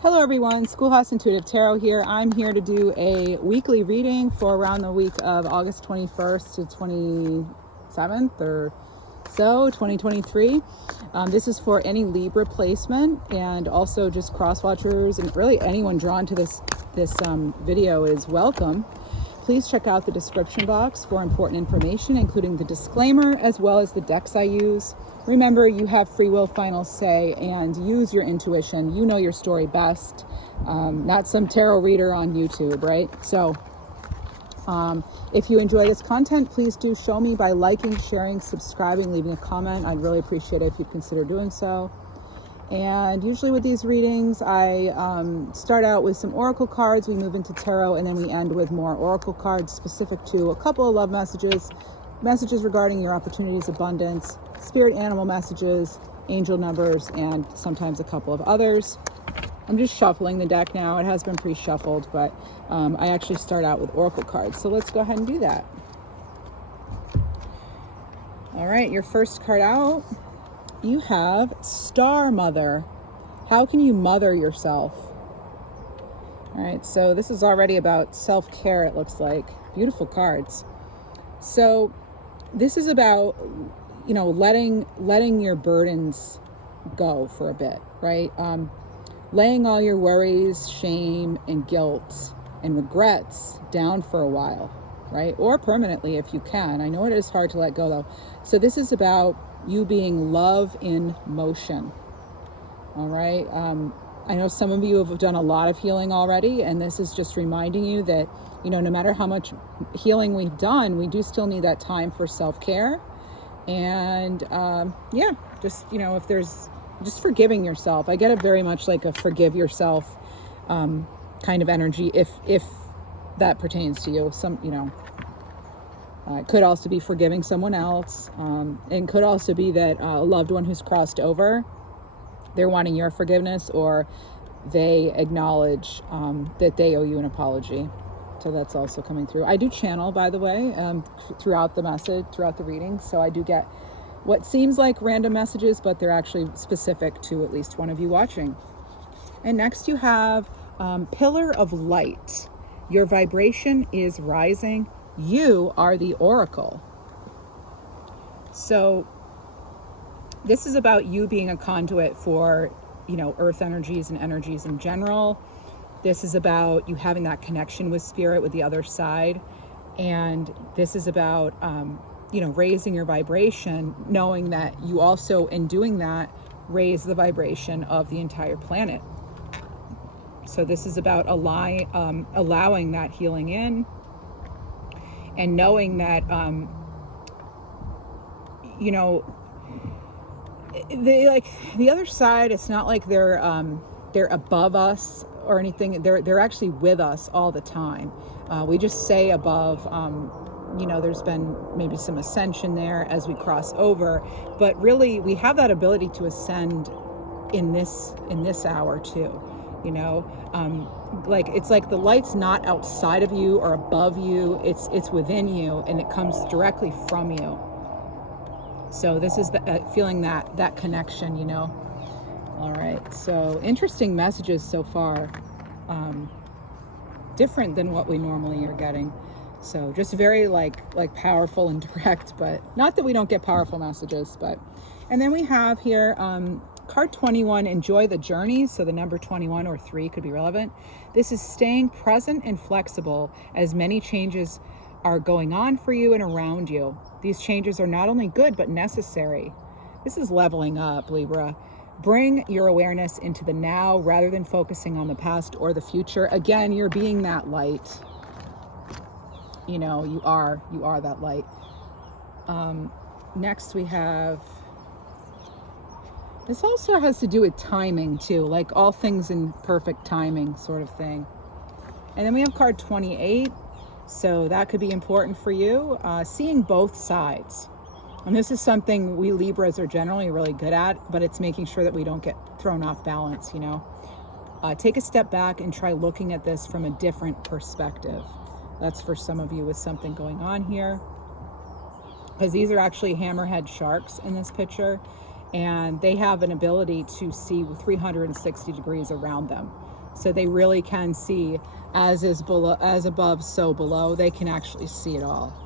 Hello everyone, Schoolhouse Intuitive Tarot here. I'm here to do a weekly reading for around the week of August 21st to 27th or so, 2023. This is for any Libra placement and also just cross watchers, and really anyone drawn to this video is welcome. Please check out the description box for important information, including the disclaimer as well as the decks I use. Remember, you have free will, final say, and use your intuition. You know your story best, not some tarot reader on YouTube, right? So if you enjoy this content, please do show me by liking, sharing, subscribing, leaving a comment. I'd really appreciate it if you'd consider doing so. And usually with these readings, I start out with some oracle cards, we move into tarot, and then we end with more oracle cards specific to a couple of love messages, messages regarding your opportunities, abundance, spirit animal messages, angel numbers, and sometimes a couple of others. I'm just shuffling the deck now. It has been pre-shuffled, but I actually start out with oracle cards. So let's go ahead and do that. All right, your first card out, you have Star Mother. How can you mother yourself? All right, so this is already about self-care, it looks like. Beautiful cards. So this is about, you know, letting your burdens go for a bit, right? Laying all your worries, shame, and guilt and regrets down for a while, right? Or permanently if you can. I know it is hard to let go though. So this is about you being love in motion. All right. I know some of you have done a lot of healing already, and this is just reminding you that, you know, no matter how much healing we've done, we do still need that time for self-care. And yeah, just, you know, if there's just forgiving yourself. I get it very much like a forgive yourself kind of energy if that pertains to you. Some, you know, it could also be forgiving someone else. And could also be that a loved one who's crossed over, they're wanting your forgiveness, or they acknowledge that they owe you an apology. So that's also coming through. I do channel, by the way, throughout the message, throughout the reading. So I do get what seems like random messages, but they're actually specific to at least one of you watching. And next you have Pillar of Light. Your vibration is rising. You are the oracle. So this is about you being a conduit for, you know, earth energies and energies in general. This is about you having that connection with spirit, with the other side. And this is about, you know, raising your vibration, knowing that you also, in doing that, raise the vibration of the entire planet. So this is about allowing that healing in, and knowing that, you know, the other side, it's not like they're above us or anything. They're actually with us all the time. We just say above, you know, there's been maybe some ascension there as we cross over, but really we have that ability to ascend in this hour too. You know, like it's like the light's not outside of you or above you, it's within you, and it comes directly from you. So this is feeling that connection, you know. All right, so interesting messages so far, different than what we normally are getting. So just very like powerful and direct, but not that we don't get powerful messages. But and then we have here card 21, enjoy the journey. So the number 21 or 3 could be relevant. This is staying present and flexible as many changes are going on for you and around you. These changes are not only good but necessary. This is leveling up, Libra. Bring your awareness into the now rather than focusing on the past or the future. Again, you're being that light. You know, you are that light. Next we have, this also has to do with timing too, like all things in perfect timing sort of thing. And then we have card 28. So that could be important for you, seeing both sides. And this is something we Libras are generally really good at, but it's making sure that we don't get thrown off balance, you know. Take a step back and try looking at this from a different perspective. That's for some of you with something going on here. Because these are actually hammerhead sharks in this picture. and they have an ability to see 360 degrees around them. So they really can see as is below, as above, so below. They can actually see it all.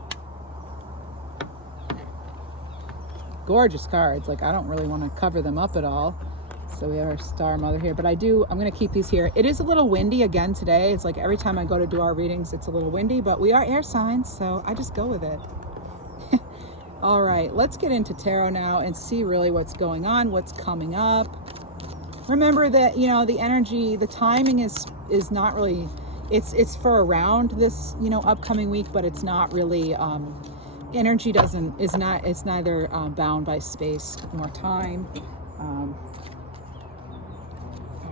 Gorgeous cards. Like, I don't really want to cover them up at all. So we have our Star Mother here, but I'm going to keep these here. It is a little windy again today. It's like every time I go to do our readings, it's a little windy, but we are air signs, so I just go with it. All right, let's get into tarot now and see really what's going on, what's coming up. Remember that, you know, the energy, the timing is not really, it's for around this, you know, upcoming week, but it's not really, energy it's neither bound by space nor time.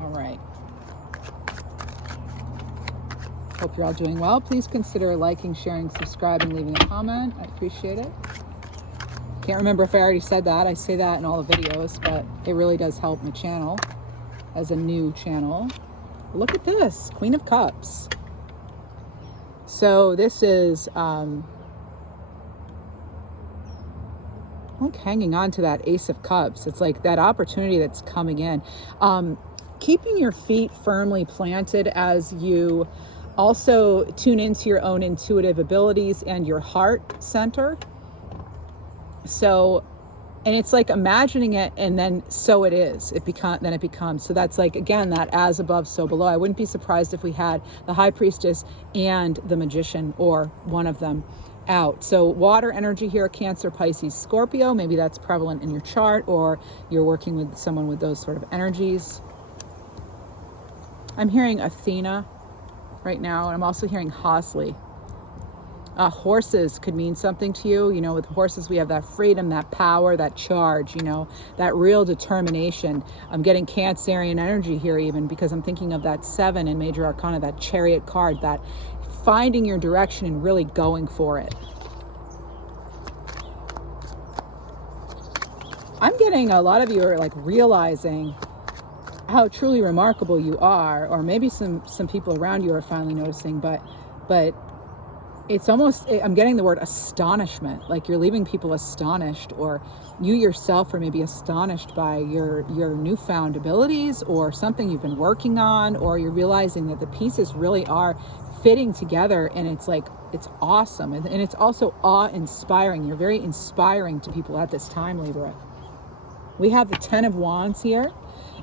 All right. Hope you're all doing well. Please consider liking, sharing, subscribing, leaving a comment. I appreciate it. Can't remember if I already said that. I say that in all the videos, but it really does help my channel as a new channel. Look at this, Queen of Cups. So this is like hanging on to that Ace of Cups. It's like that opportunity that's coming in. Keeping your feet firmly planted as you also tune into your own intuitive abilities and your heart center. So, and it's like imagining it, and then so it is. It becomes. So that's like, again, that as above, so below. I wouldn't be surprised if we had the High Priestess and the Magician, or one of them, out. So water energy here, Cancer, Pisces, Scorpio. Maybe that's prevalent in your chart, or you're working with someone with those sort of energies. I'm hearing Athena right now, and I'm also hearing Hosley. Horses could mean something to you. You know, with horses, we have that freedom, that power, that charge, you know, that real determination. I'm getting Cancerian energy here even, because I'm thinking of that 7 in Major Arcana, that Chariot card, that finding your direction and really going for it. I'm getting a lot of you are like realizing how truly remarkable you are, or maybe some people around you are finally noticing, but it's almost, I'm getting the word astonishment, like you're leaving people astonished, or you yourself are maybe astonished by your newfound abilities, or something you've been working on, or you're realizing that the pieces really are fitting together, and it's like, it's awesome. And it's also awe-inspiring. You're very inspiring to people at this time, Libra. We have the 10 of Wands here.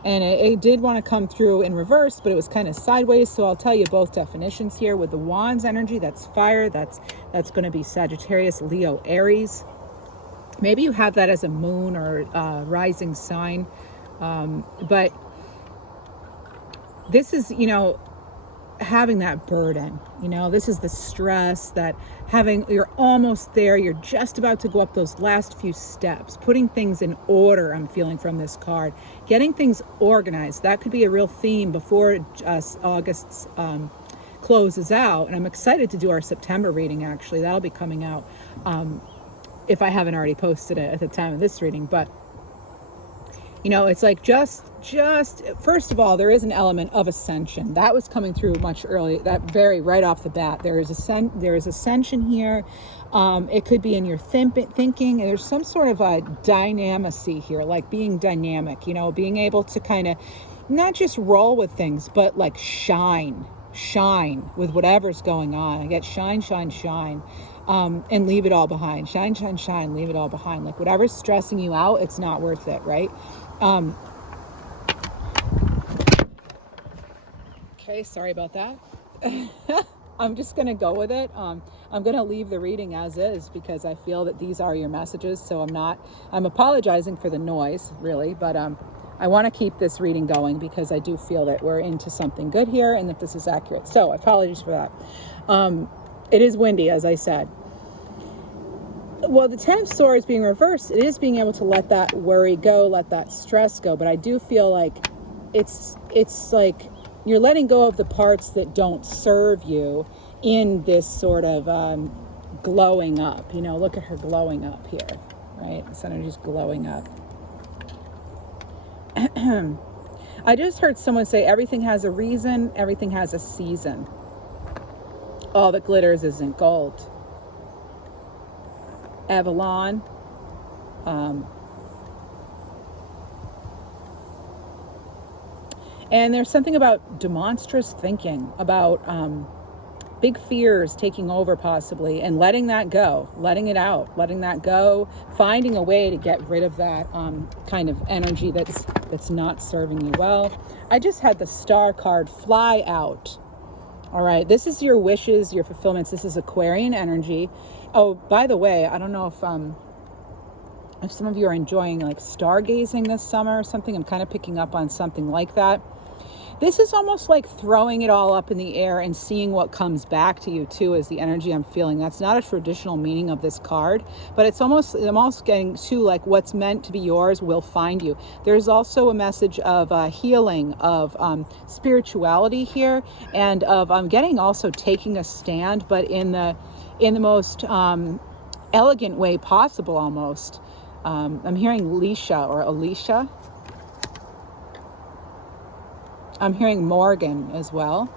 And it did want to come through in reverse, but it was kind of sideways. So I'll tell you both definitions here. With the Wands energy, that's fire. That's going to be Sagittarius, Leo, Aries. Maybe you have that as a moon or rising sign. But this is, you know, having that burden, you know, this is the stress that you're almost there. You're just about to go up those last few steps, putting things in order. I'm feeling from this card, getting things organized. That could be a real theme before August's closes out. And I'm excited to do our September reading. Actually, that'll be coming out if I haven't already posted it at the time of this reading. But you know, it's like just first of all, there is an element of ascension that was coming through much earlier. That very right off the bat, there is ascension here. It could be in your thinking. There's some sort of a dynamacy here, like being dynamic. You know, being able to kind of not just roll with things, but like shine with whatever's going on. I get shine. And leave it all behind. Shine, leave it all behind. Like whatever's stressing you out, it's not worth it, right? Okay, sorry about that. I'm just going to go with it. I'm going to leave the reading as is, because I feel that these are your messages. So I'm apologizing for the noise, really, but I want to keep this reading going, because I do feel that we're into something good here and that this is accurate. So apologies for that. It is windy, as I said. Well, the 10 of Swords being reversed, it is being able to let that worry go, let that stress go. But I do feel like it's like you're letting go of the parts that don't serve you in this sort of glowing up. You know, look at her glowing up here, right? This energy's glowing up. I just heard someone say everything has a reason, everything has a season. All that glitters isn't gold. Avalon. And there's something about demonstrous thinking, about big fears taking over possibly, and letting that go, letting it out, letting that go, finding a way to get rid of that kind of energy that's not serving you well. I just had the Star card fly out. All right, this is your wishes, your fulfillments. This is Aquarian energy. Oh, by the way, I don't know if some of you are enjoying like stargazing this summer or something. I'm kind of picking up on something like that. This is almost like throwing it all up in the air and seeing what comes back to you too, is the energy I'm feeling. That's not a traditional meaning of this card, but I'm almost getting to like what's meant to be yours will find you. There's also a message of healing, of spirituality here, and of getting also taking a stand, but in the most elegant way possible almost. I'm hearing Leisha or Alicia. I'm hearing Morgan as well.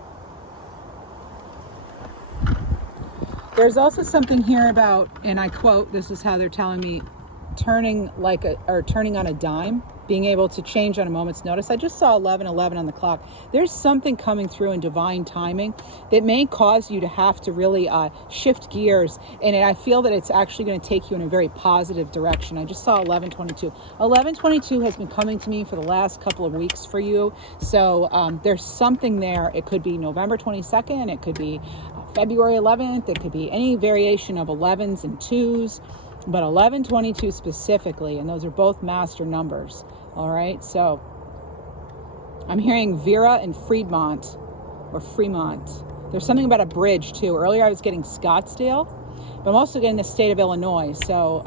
There's also something here about, and I quote, this is how they're telling me, turning on a dime, being able to change on a moment's notice. I just saw 11:11 on the clock. There's something coming through in divine timing that may cause you to have to really shift gears, and I feel that it's actually going to take you in a very positive direction. I just saw 11:22. 11:22 has been coming to me for the last couple of weeks for you, so there's something there. It could be November 22nd, it could be February 11th, it could be any variation of 11s and 2s, but 11:22 specifically, and those are both master numbers. All right, so I'm hearing Vera and Fremont. There's something about a bridge too. Earlier I was getting Scottsdale, but I'm also getting the state of Illinois. So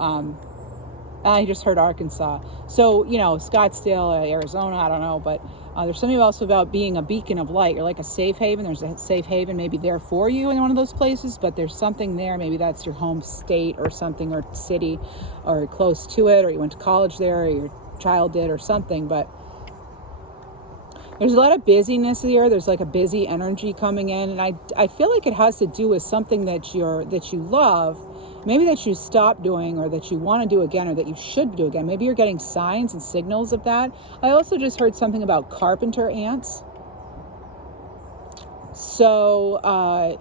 I just heard Arkansas. So, Scottsdale, Arizona, I don't know, but there's something also about being a beacon of light. You're like a safe haven. There's a safe haven maybe there for you in one of those places, but there's something there. Maybe that's your home state or something, or city, or close to it, or you went to college there, or your child did or something. But there's a lot of busyness here. There's like a busy energy coming in, and I feel like it has to do with something that you love, maybe that you stop doing, or that you want to do again, or that you should do again. Maybe you're getting signs and signals of that. I also just heard something about carpenter ants. So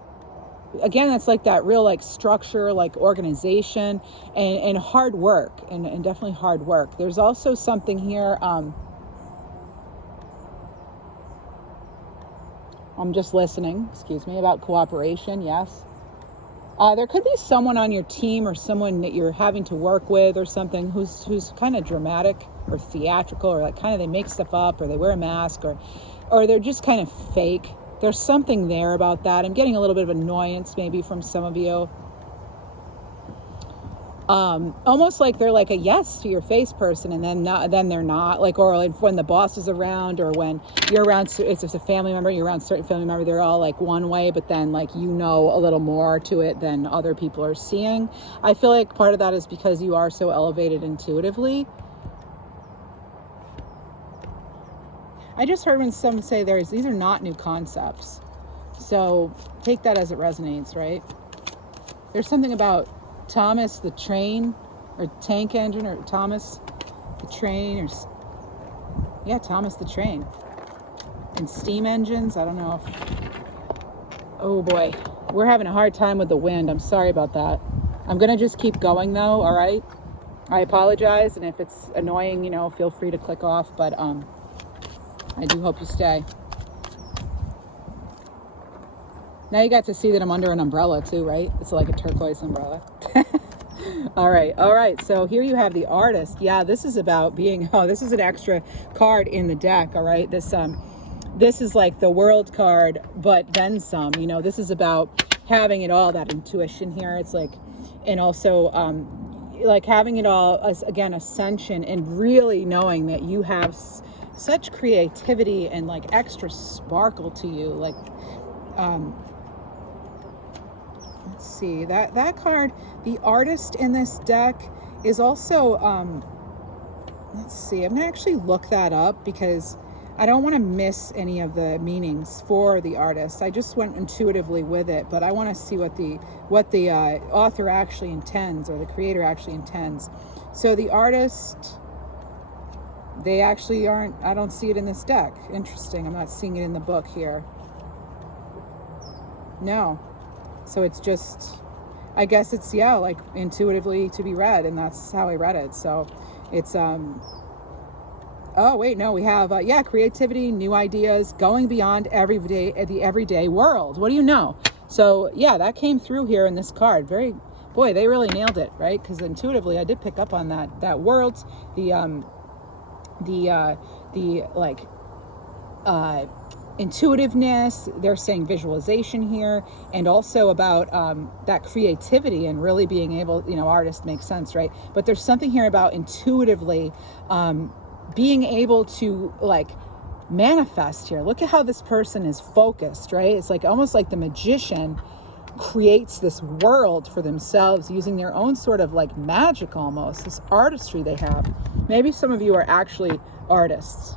again, that's like that real like structure, like organization, and hard work, and definitely hard work. There's also something here. I'm just listening, about cooperation. Yes. There could be someone on your team, or someone that you're having to work with, or something who's kind of dramatic or theatrical, or like kind of they make stuff up, or they wear a mask, or they're just kind of fake. There's something there about that. I'm getting a little bit of annoyance maybe from some of you. Almost like they're like a yes to your face person, and then they're not, like, or like when the boss is around, or when you're around, it's a family member, you're around certain family member, they're all like one way, but then like a little more to it than other people are seeing. I feel like part of that is because you are so elevated intuitively. I just heard when some say these are not new concepts, so take that as it resonates, right? There's something about Thomas the train, or tank engine, or Thomas the train, or Thomas the train, and steam engines. I don't know oh boy, we're having a hard time with the wind. I'm sorry about that. I'm gonna just keep going though. All right, I apologize, and if it's annoying, feel free to click off, but I do hope you stay. Now you got to see that I'm under an umbrella too, right? It's like a turquoise umbrella. All right. So here you have the Artist. Yeah, this is about being, this is an extra card in the deck, all right? This is like the World card, but then some, this is about having it all, that intuition here. It's like, and also like having it all, as again, ascension, and really knowing that you have such creativity and like extra sparkle to you. Like, let's see, that card, the Artist in this deck is also, let's see, I'm gonna actually look that up because I don't want to miss any of the meanings for the Artist. I just went intuitively with it, but I want to see what the author actually intends, or the creator actually intends. So the Artist, They actually aren't, I don't see it in this deck. Interesting. I'm not seeing it in the book here. No. So it's just, I guess it's, yeah, like intuitively to be read, and that's how I read it. So it's, oh, wait, no, we have, creativity, new ideas, going beyond the everyday world. What do you know? So, yeah, that came through here in this card. Boy, they really nailed it, right? Because intuitively, I did pick up on that world, intuitiveness. They're saying visualization here, and also about that creativity and really being able, artist makes sense, right? But there's something here about intuitively being able to manifest here. Look at how this person is focused, right? It's like almost like the magician creates this world for themselves using their own sort of magic, almost this artistry they have. Maybe some of you are actually artists.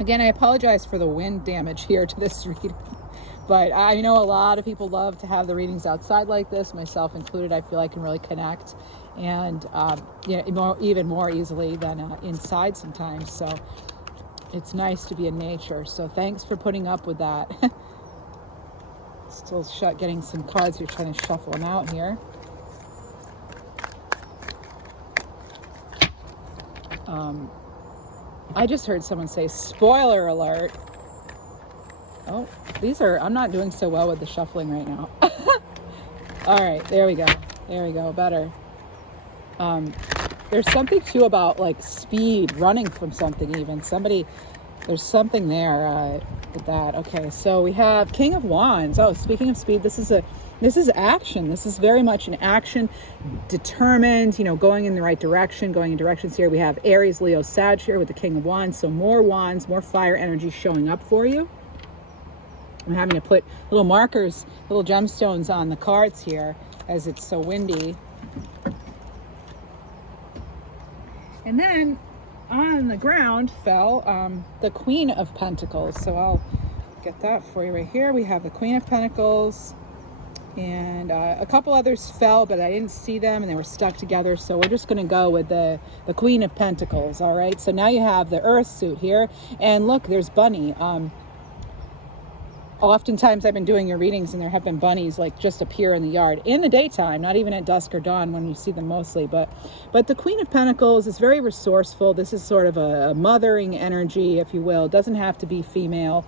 Again, I apologize for the wind damage here to this reading, but I know a lot of people love to have the readings outside like this, myself included. I feel I can really connect, and even more easily than inside sometimes. So it's nice to be in nature. So thanks for putting up with that. Still getting some cards. You're trying to shuffle them out here. I just heard someone say, spoiler alert. Oh, I'm not doing so well with the shuffling right now. All right, there we go, better. There's something too about speed, running from something even. There's something there with that. Okay, so we have King of Wands. Oh, speaking of speed, this is action. This is very much an action, determined, going in the right direction, going in directions here. We have Aries, Leo, Sag here with the King of Wands. So more wands, more fire energy showing up for you. I'm having to put little markers, little gemstones on the cards here as it's so windy. And then on the ground fell the Queen of Pentacles. So I'll get that for you right here. We have the Queen of Pentacles, and a couple others fell, but I didn't see them, and they were stuck together. So we're just going to go with the Queen of Pentacles. All right. So now you have the Earth suit here, and look, there's Bunny. Oftentimes I've been doing your readings and there have been bunnies just appear in the yard in the daytime, not even at dusk or dawn when you see them mostly. But the Queen of Pentacles is very resourceful. This is sort of a mothering energy, if you will. It doesn't have to be female.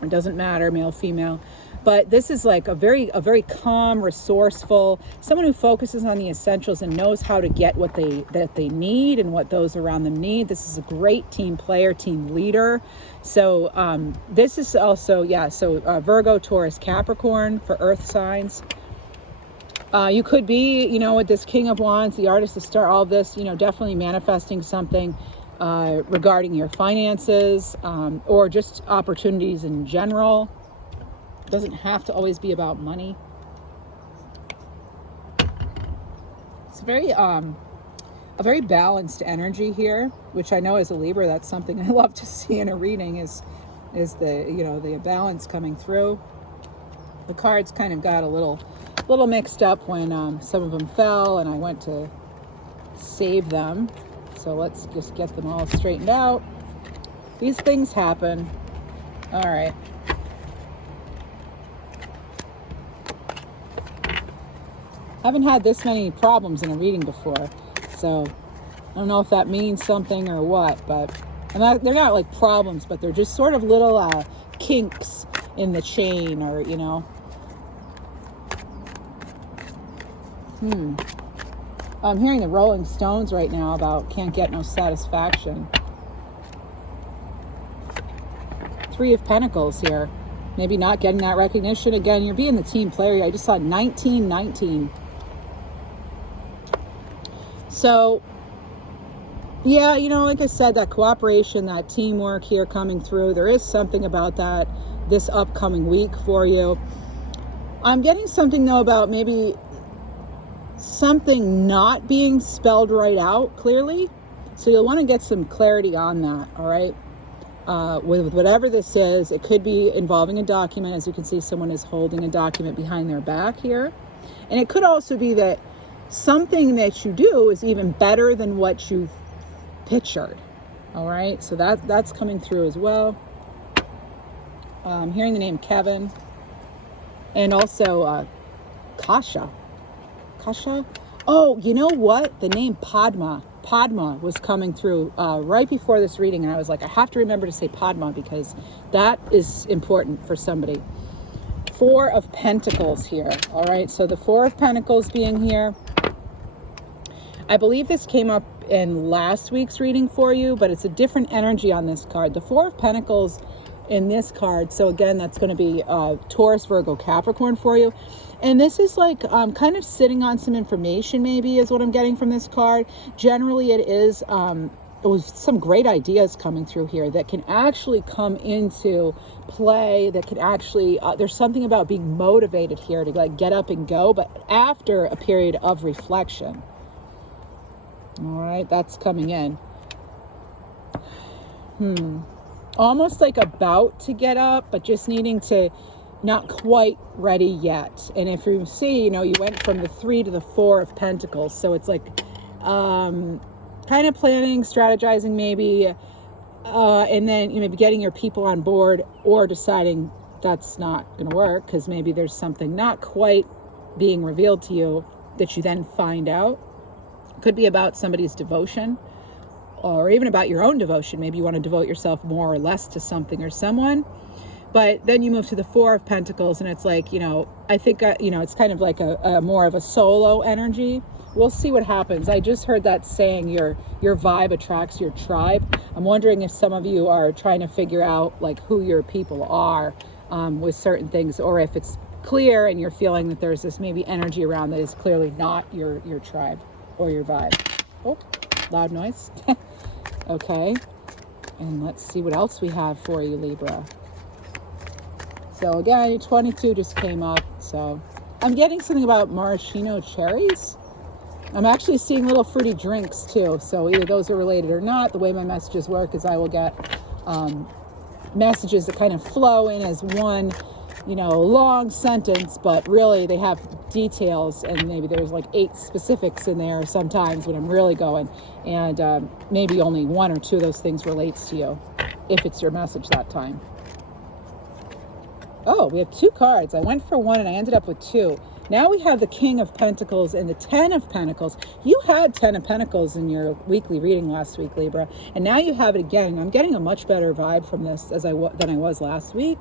It doesn't matter, male, female. But this is a very calm, resourceful, someone who focuses on the essentials and knows how to get what they need and what those around them need. This is a great team player, team leader. So this is also, Virgo, Taurus, Capricorn for earth signs. You could be, with this King of Wands, the artist, to start all this, definitely manifesting something regarding your finances or just opportunities in general. Doesn't have to always be about money. It's a very balanced energy here, which I know as a Libra, that's something I love to see in a reading is the balance coming through. The cards kind of got a little mixed up when some of them fell and I went to save them. So let's just get them all straightened out. These things happen. All right. Haven't had this many problems in a reading before, so I don't know if that means something or what, but they're not problems, but they're just sort of little kinks in the chain, or I'm hearing the Rolling Stones right now about can't get no satisfaction. Three of Pentacles here, maybe not getting that recognition. Again, you're being the team player. I just saw 1919. So, yeah, like I said, that cooperation, that teamwork here coming through. There is something about that this upcoming week for you. I'm getting something, though, about maybe something not being spelled right out clearly. So you'll want to get some clarity on that, all right? With whatever this is, it could be involving a document. As you can see, someone is holding a document behind their back here. And it could also be that something that you do is even better than what you've pictured. All right, so that's coming through as well. Hearing the name Kevin, and also Kasha. Oh, you know what? The name Padma was coming through right before this reading, and I was like, I have to remember to say Padma because that is important for somebody. Four of Pentacles here. All right, so the Four of Pentacles being here. I believe this came up in last week's reading for you, but it's a different energy on this card. The Four of Pentacles in this card, so again, that's going to be Taurus, Virgo, Capricorn for you. And this is like kind of sitting on some information, maybe, is what I'm getting from this card. Generally, it is with some great ideas coming through here that can actually come into play, that can actually, there's something about being motivated here to like get up and go, but after a period of reflection. All right, that's coming in. Almost like about to get up, but just needing to, not quite ready yet. And if you see, you know, you went from the 3 to the 4 of Pentacles. So it's like kind of planning, strategizing maybe, and then, you know, maybe getting your people on board, or deciding that's not going to work because maybe there's something not quite being revealed to you that you then find out. Could be about somebody's devotion, or even about your own devotion. Maybe you want to devote yourself more or less to something or someone. But then you move to the 4 of Pentacles, and it's like, you know, I think, you know, it's kind of like a more of a solo energy. We'll see what happens. I just heard that saying, your vibe attracts your tribe. I'm wondering if some of you are trying to figure out like who your people are with certain things, or if it's clear and you're feeling that there's this maybe energy around that is clearly not your tribe or your vibe. Oh, loud noise. Okay. And let's see what else we have for you, Libra. So again, 22 just came up. So I'm getting something about maraschino cherries. I'm actually seeing little fruity drinks too. So either those are related or not. The way my messages work is I will get messages that kind of flow in as one, you know, long sentence, but really they have details, and maybe there's like 8 specifics in there sometimes when I'm really going, and maybe only 1 or 2 of those things relates to you if it's your message that time. Oh, we have 2 cards. I went for 1 and I ended up with 2. Now we have the King of Pentacles and the 10 of Pentacles. You had 10 of Pentacles in your weekly reading last week, Libra, and now you have it again. I'm getting a much better vibe from this than I was last week.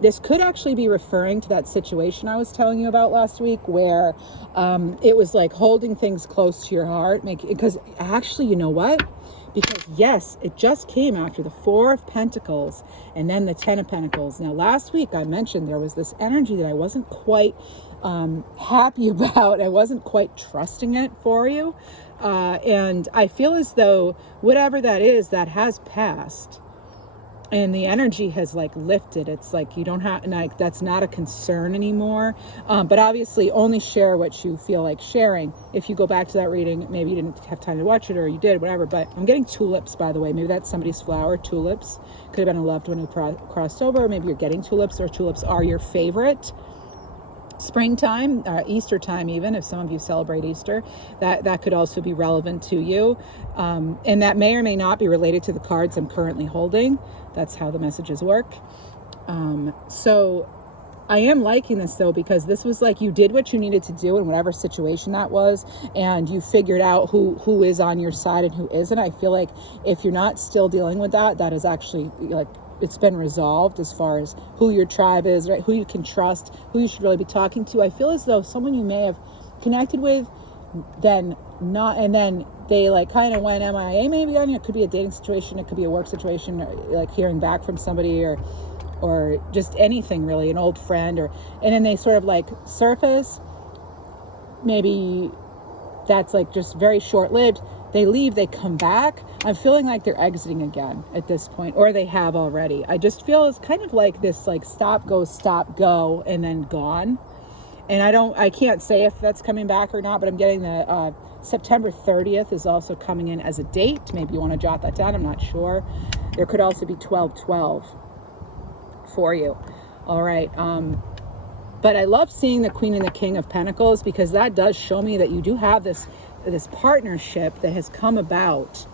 This could actually be referring to that situation I was telling you about last week, where it was like holding things close to your heart, because actually, you know what? Because yes, it just came after the 4 of Pentacles and then the 10 of Pentacles. Now, last week I mentioned there was this energy that I wasn't quite happy about. I wasn't quite trusting it for you. And I feel as though whatever that is, that has passed. And the energy has like lifted. It's like you don't have, like, that's not a concern anymore. But obviously only share what you feel like sharing. If you go back to that reading, maybe you didn't have time to watch it, or you did, whatever. But I'm getting tulips, by the way. Maybe that's somebody's flower, tulips. Could have been a loved one who crossed over. Maybe you're getting tulips, or tulips are your favorite. Springtime, Easter time, even if some of you celebrate Easter, that could also be relevant to you. And that may or may not be related to the cards I'm currently holding. That's how the messages work. So I am liking this though, because this was like you did what you needed to do in whatever situation that was, and you figured out who is on your side and who isn't. I feel like if you're not still dealing with that, that is actually like, it's been resolved as far as who your tribe is, right? Who you can trust, who you should really be talking to. I feel as though someone you may have connected with, then not, and then they like kind of went MIA maybe on you. It could be a dating situation, it could be a work situation, or like hearing back from somebody, or just anything really, an old friend, and then they sort of like surface. Maybe that's like just very short-lived. They leave, they come back. I'm feeling like they're exiting again at this point, or they have already. I just feel it's kind of like this like stop, go, and then gone. And I can't say if that's coming back or not, but I'm getting the September 30th is also coming in as a date. Maybe you want to jot that down. I'm not sure. There could also be 12/12 for you. All right. But I love seeing the Queen and the King of Pentacles, because that does show me that you do have this partnership that has come about.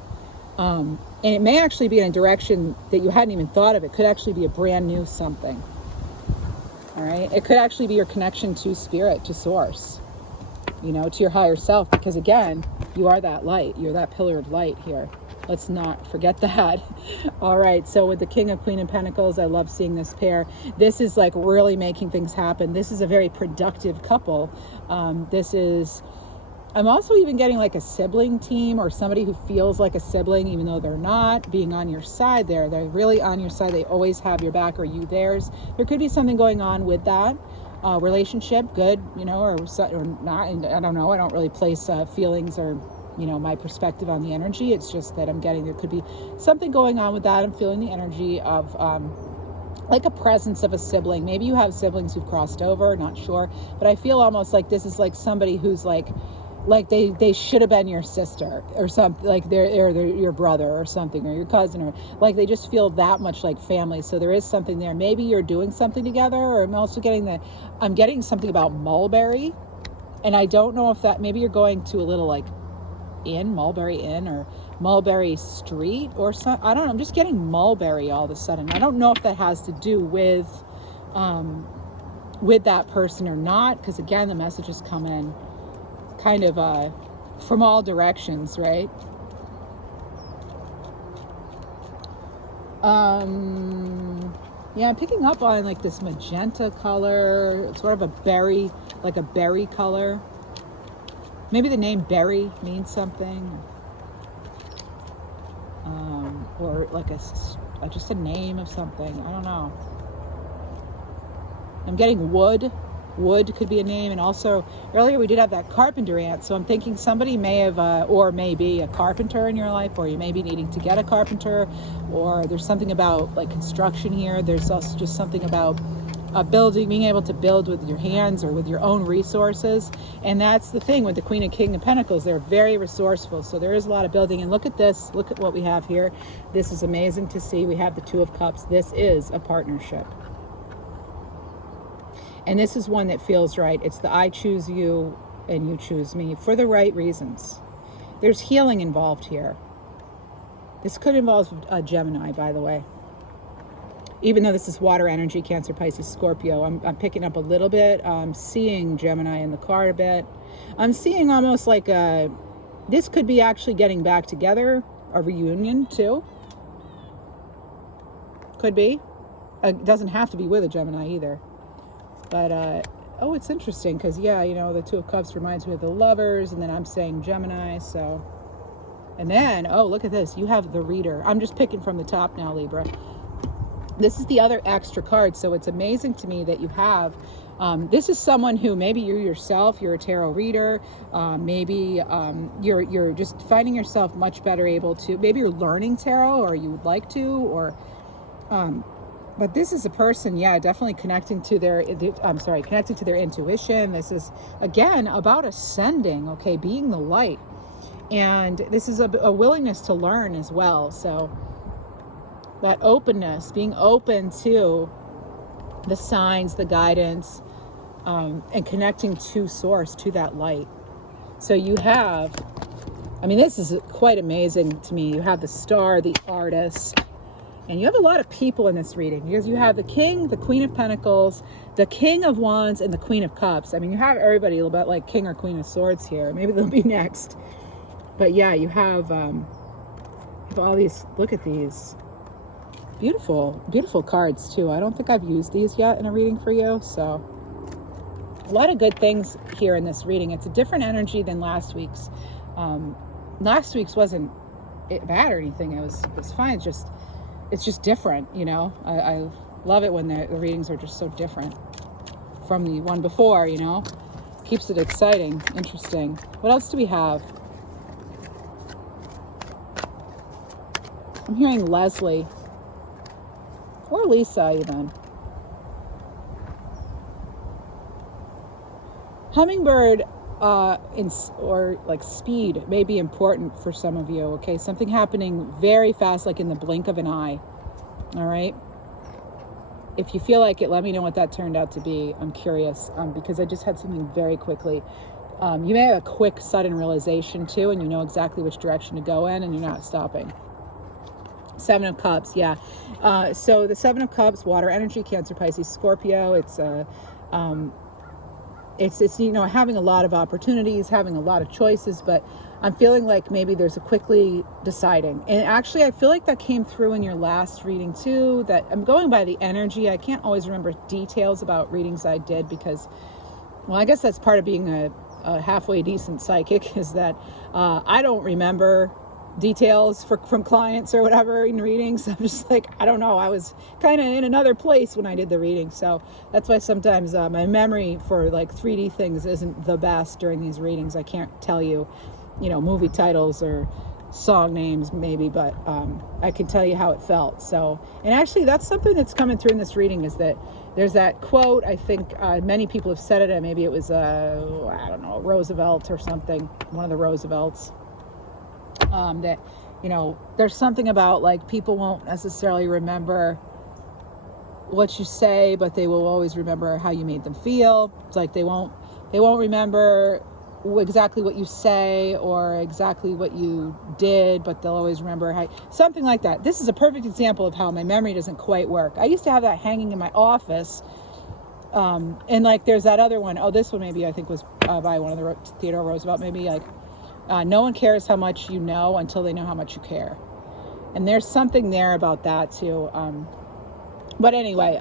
And it may actually be in a direction that you hadn't even thought of. It could actually be a brand new something. All right. It could actually be your connection to spirit, to source, you know, to your higher self, because again, you are that light. You're that pillar of light here. Let's not forget that. All right. So with the King of Queen of Pentacles, I love seeing this pair. This is like really making things happen. This is a very productive couple. I'm also even getting like a sibling team, or somebody who feels like a sibling, even though they're not, being on your side there. They're really on your side. They always have your back, or you theirs. There could be something going on with that relationship, good, you know, or not. And I don't know. I don't really place feelings or, you know, my perspective on the energy. It's just that I'm getting, there could be something going on with that. I'm feeling the energy of like a presence of a sibling. Maybe you have siblings who've crossed over, not sure. But I feel almost like this is like somebody who's like they should have been your sister or something, like they're your brother or something, or your cousin, or like they just feel that much like family. So there is something there. Maybe you're doing something together, or I'm also getting I'm getting something about Mulberry. And I don't know if that, maybe you're going to a little like Mulberry Inn or Mulberry Street or something. I don't know. I'm just getting Mulberry all of a sudden. I don't know if that has to do with that person or not, because again, the messages come in kind of from all directions, right? Yeah, I'm picking up on like this magenta color, sort of a berry, like a berry color. Maybe the name berry means something, or like just a name of something. I don't know. I'm getting wood. Wood could be a name. And also earlier we did have that carpenter ant. So I'm thinking somebody may have, or maybe a carpenter in your life, or you may be needing to get a carpenter, or there's something about like construction here. There's also just something about building, being able to build with your hands or with your own resources. And that's the thing with the Queen and King of Pentacles. They're very resourceful. So there is a lot of building. And look at this. Look at what we have here. This is amazing to see. We have the Two of Cups. This is a partnership. And this is one that feels right. It's the I choose you and you choose me for the right reasons. There's healing involved here. This could involve a Gemini, by the way. Even though this is water energy, Cancer, Pisces, Scorpio, I'm picking up a little bit. I'm seeing Gemini in the card a bit. I'm seeing almost like this could be actually getting back together, a reunion too. Could be. It doesn't have to be with a Gemini either. But, oh, it's interesting because, yeah, you know, the Two of Cups reminds me of the Lovers, and then I'm saying Gemini, so. And then, oh, look at this. You have the Reader. I'm just picking from the top now, Libra. This is the other extra card, so it's amazing to me that you have, this is someone who maybe you yourself, you're a tarot reader, maybe you're just finding yourself much better able to, maybe you're learning tarot, or you would like to, or, but this is a person, yeah, definitely connecting to their intuition. This is, again, about ascending, okay, being the light. And this is a willingness to learn as well. So that openness, being open to the signs, the guidance, and connecting to source, to that light. So you have, I mean, this is quite amazing to me. You have the Star, the Artist, and you have a lot of people in this reading, because you have the King, the Queen of Pentacles, the King of Wands, and the Queen of Cups. I mean, you have everybody a little bit like King or Queen of Swords here. Maybe they'll be next. But yeah, you have all these, look at these. Beautiful, beautiful cards too. I don't think I've used these yet in a reading for you. So a lot of good things here in this reading. It's a different energy than last week's. Last week's wasn't bad or anything. It was fine. It's just different, you know. I love it when the readings are just so different from the one before, you know. Keeps it exciting, interesting. What else do we have? I'm hearing Leslie. Or Lisa, even. Hummingbird or like speed may be important for some of you, okay? Something happening very fast, like in the blink of an eye, all right? if you feel like it, let me know what that turned out to be. I'm curious, because I just had something very quickly. You may have a quick, sudden realization too, and you know exactly which direction to go in, and you're not stopping. Seven of Cups, yeah. So the Seven of Cups, water energy, Cancer, Pisces, Scorpio. It's you know, having a lot of opportunities, having a lot of choices, but I'm feeling like maybe there's a quickly deciding. And actually, I feel like that came through in your last reading too, that I'm going by the energy. I can't always remember details about readings I did because, well, I guess that's part of being a halfway decent psychic, is that I don't remember details from clients or whatever in readings. I'm just like, I don't know, I was kind of in another place when I did the reading, so that's why sometimes my memory for like 3D things isn't the best during these readings. I can't tell you, you know, movie titles or song names maybe, but I can tell you how it felt. So, and actually that's something that's coming through in this reading, is that there's that quote, I think many people have said it, and maybe it was I don't know, Roosevelt or something, one of the Roosevelts, that, you know, there's something about like people won't necessarily remember what you say, but they will always remember how you made them feel. It's like they won't remember exactly what you say or exactly what you did, but they'll always remember how, something like that. This is a perfect example of how my memory doesn't quite work. I used to have that hanging in my office, and like there's that other one. Oh, this one maybe I think was by one of the Theodore Roosevelt, maybe like no one cares how much you know until they know how much you care. And there's something there about that too. But anyway,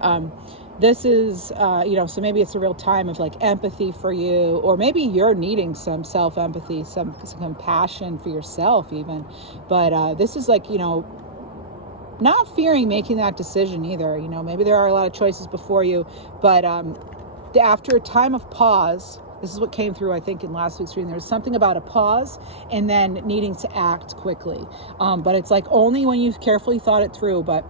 this is, you know, so maybe it's a real time of like empathy for you, or maybe you're needing some self-empathy, some compassion for yourself even. But this is like, you know, not fearing making that decision either. You know, maybe there are a lot of choices before you, but after a time of pause, this is what came through, I think, in last week's reading. There's something about a pause and then needing to act quickly. But it's like only when you've carefully thought it through, but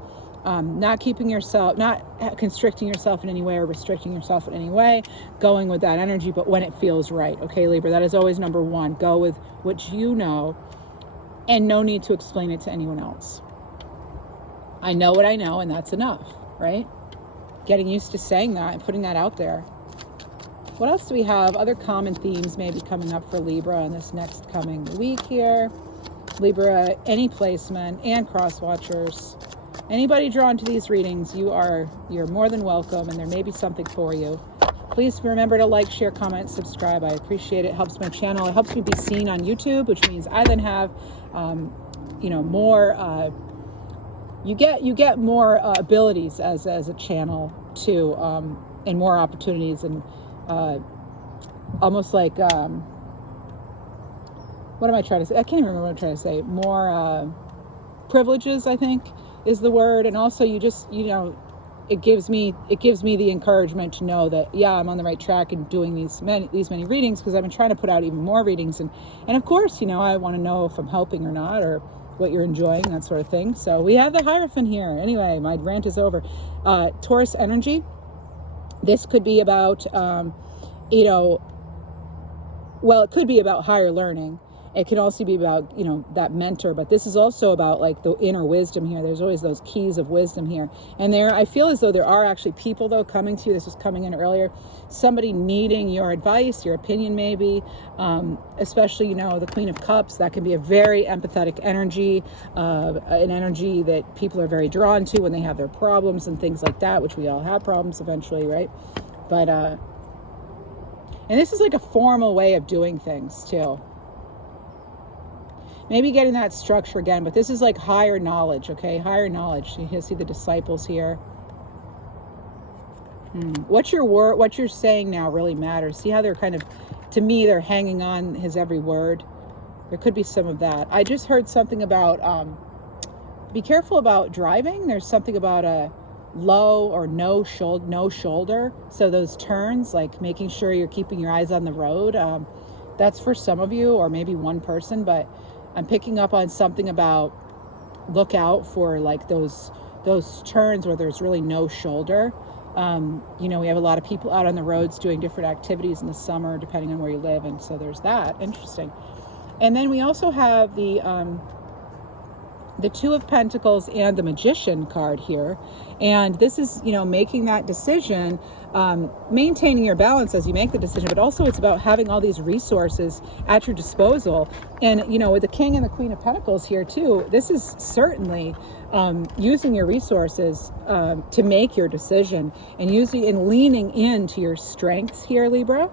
not keeping yourself, not constricting yourself in any way or restricting yourself in any way, going with that energy, but when it feels right. Okay, Libra, that is always number one. Go with what you know, and no need to explain it to anyone else. I know what I know, and that's enough, right? Getting used to saying that and putting that out there. What else do we have? Other common themes maybe coming up for Libra in this next coming week here. Libra, any placement and cross watchers. Anybody drawn to these readings, you're more than welcome, and there may be something for you. Please remember to like, share, comment, subscribe. I appreciate it. It helps my channel. It helps me be seen on YouTube, which means I then have, you know, more. You get more abilities as a channel too, and more opportunities, and almost like what am I trying to say? I can't even remember what I'm trying to say. More privileges, I think, is the word. And also, you just, you know, it gives me the encouragement to know that, yeah, I'm on the right track and doing these many readings, because I've been trying to put out even more readings, and of course, you know, I want to know if I'm helping or not, or what you're enjoying, that sort of thing. So we have the Hierophant here. Anyway, my rant is over. Taurus energy. This could be about, you know, well, it could be about higher learning. It can also be about, you know, that mentor, but this is also about like the inner wisdom here. There's always those keys of wisdom here. And I feel as though there are actually people though coming to you. This was coming in earlier. Somebody needing your advice, your opinion maybe, especially, you know, the Queen of Cups. That can be a very empathetic energy, an energy that people are very drawn to when they have their problems and things like that, which we all have problems eventually, right? But, and this is like a formal way of doing things too. Maybe getting that structure again, but this is like higher knowledge, okay? Higher knowledge. You see the disciples here. What you're saying now really matters. See how they're kind of, to me, they're hanging on his every word. There could be some of that. I just heard something about, be careful about driving. There's something about a low or no shoulder. So those turns, like making sure you're keeping your eyes on the road. That's for some of you, or maybe one person, but I'm picking up on something about look out for like those turns where there's really no shoulder. You know, we have a lot of people out on the roads doing different activities in the summer, depending on where you live. And so there's that. Interesting. And then we also have the the Two of Pentacles and the Magician card here. And this is, making that decision, maintaining your balance as you make the decision, but also it's about having all these resources at your disposal. And, with the King and the Queen of Pentacles here too, this is certainly using your resources to make your decision, and using and leaning into your strengths here, Libra,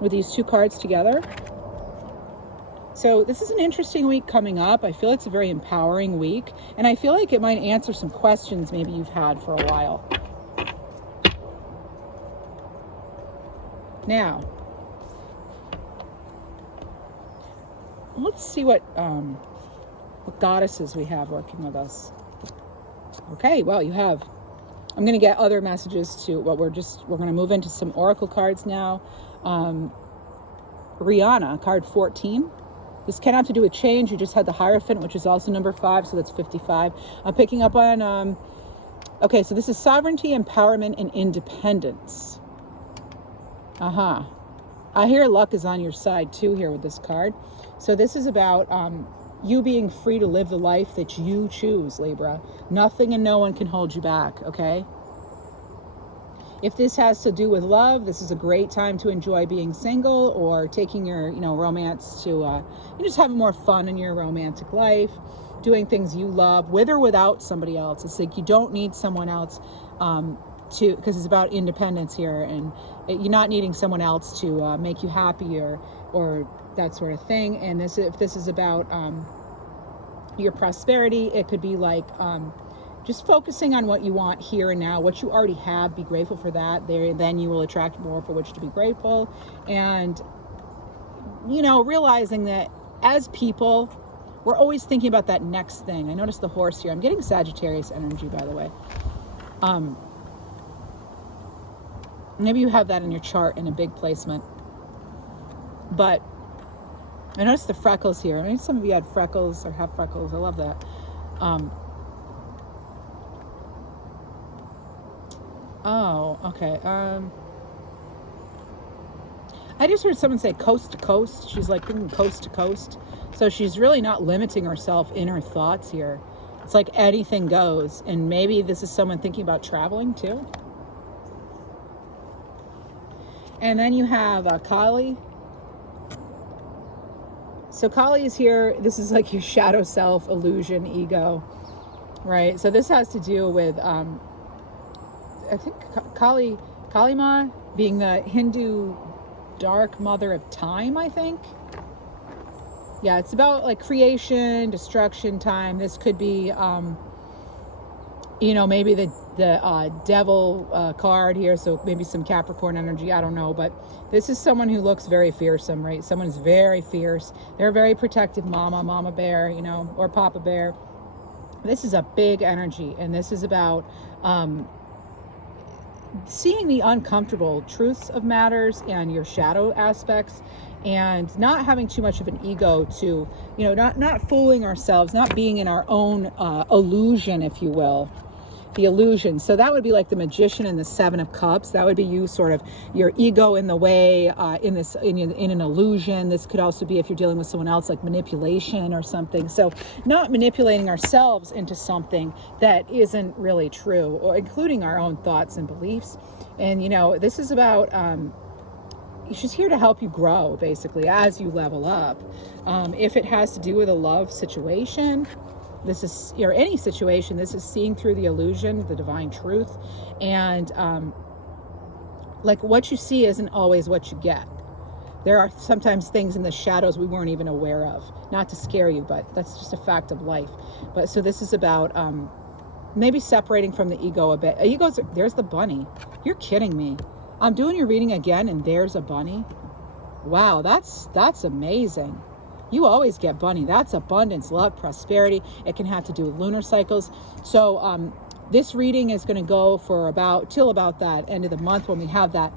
with these two cards together. So this is an interesting week coming up. I feel it's a very empowering week, and I feel like it might answer some questions maybe you've had for a while. Now, let's see what goddesses we have working with us. Okay, well, I'm going to get other messages too. We're going to move into some oracle cards now. Rihanna, card 14. This can have to do with change. You just had the Hierophant, which is also number 5, so that's 55. I'm picking up on, okay, so this is sovereignty, empowerment, and independence. I hear luck is on your side too here with this card. So this is about you being free to live the life that you choose, Libra. Nothing and no one can hold you back, okay? If this has to do with love, this is a great time to enjoy being single, or taking your, romance to, just having more fun in your romantic life, doing things you love, with or without somebody else. It's like you don't need someone else because it's about independence here, and you're not needing someone else to make you happy or that sort of thing. And if this is about your prosperity, it could be like just focusing on what you want here and now, what you already have. Be grateful for that. Then you will attract more for which to be grateful. And, realizing that as people, we're always thinking about that next thing. I noticed the horse here. I'm getting Sagittarius energy, by the way. Maybe you have that in your chart in a big placement. But I noticed the freckles here. Maybe some of you had freckles or have freckles. I love that. Oh, okay. I just heard someone say coast to coast. She's like thinking coast to coast. So she's really not limiting herself in her thoughts here. It's like anything goes. And maybe this is someone thinking about traveling too. And then you have Kali. So Kali is here. This is like your shadow self, illusion, ego, right? So this has to do with, I think Kalima being the Hindu dark mother of time, I think. Yeah, it's about like creation, destruction, time. This could be, maybe the devil card here, so maybe some Capricorn energy, I don't know, but this is someone who looks very fearsome, right? Someone who's very fierce. They're a very protective mama bear, or papa bear. This is a big energy, and this is about seeing the uncomfortable truths of matters and your shadow aspects, and not having too much of an ego to, not fooling ourselves, not being in our own illusion, if you will. The illusion. So that would be like the Magician and the Seven of Cups. That would be you sort of your ego in the way, in an illusion. This could also be if you're dealing with someone else, like manipulation or something. So not manipulating ourselves into something that isn't really true, or including our own thoughts and beliefs. And this is about she's here to help you grow, basically, as you level up. If it has to do with a love situation, this is, or any situation, this is seeing through the illusion, the divine truth. And like what you see isn't always what you get. There are sometimes things in the shadows we weren't even aware of. Not to scare you, but that's just a fact of life. But so this is about maybe separating from the ego a bit. There's the bunny. You're kidding me. I'm doing your reading again, and there's a bunny. Wow, that's amazing. You always get bunny. That's abundance, love, prosperity. It can have to do with lunar cycles. So this reading is going to go for till about that end of the month, when we have that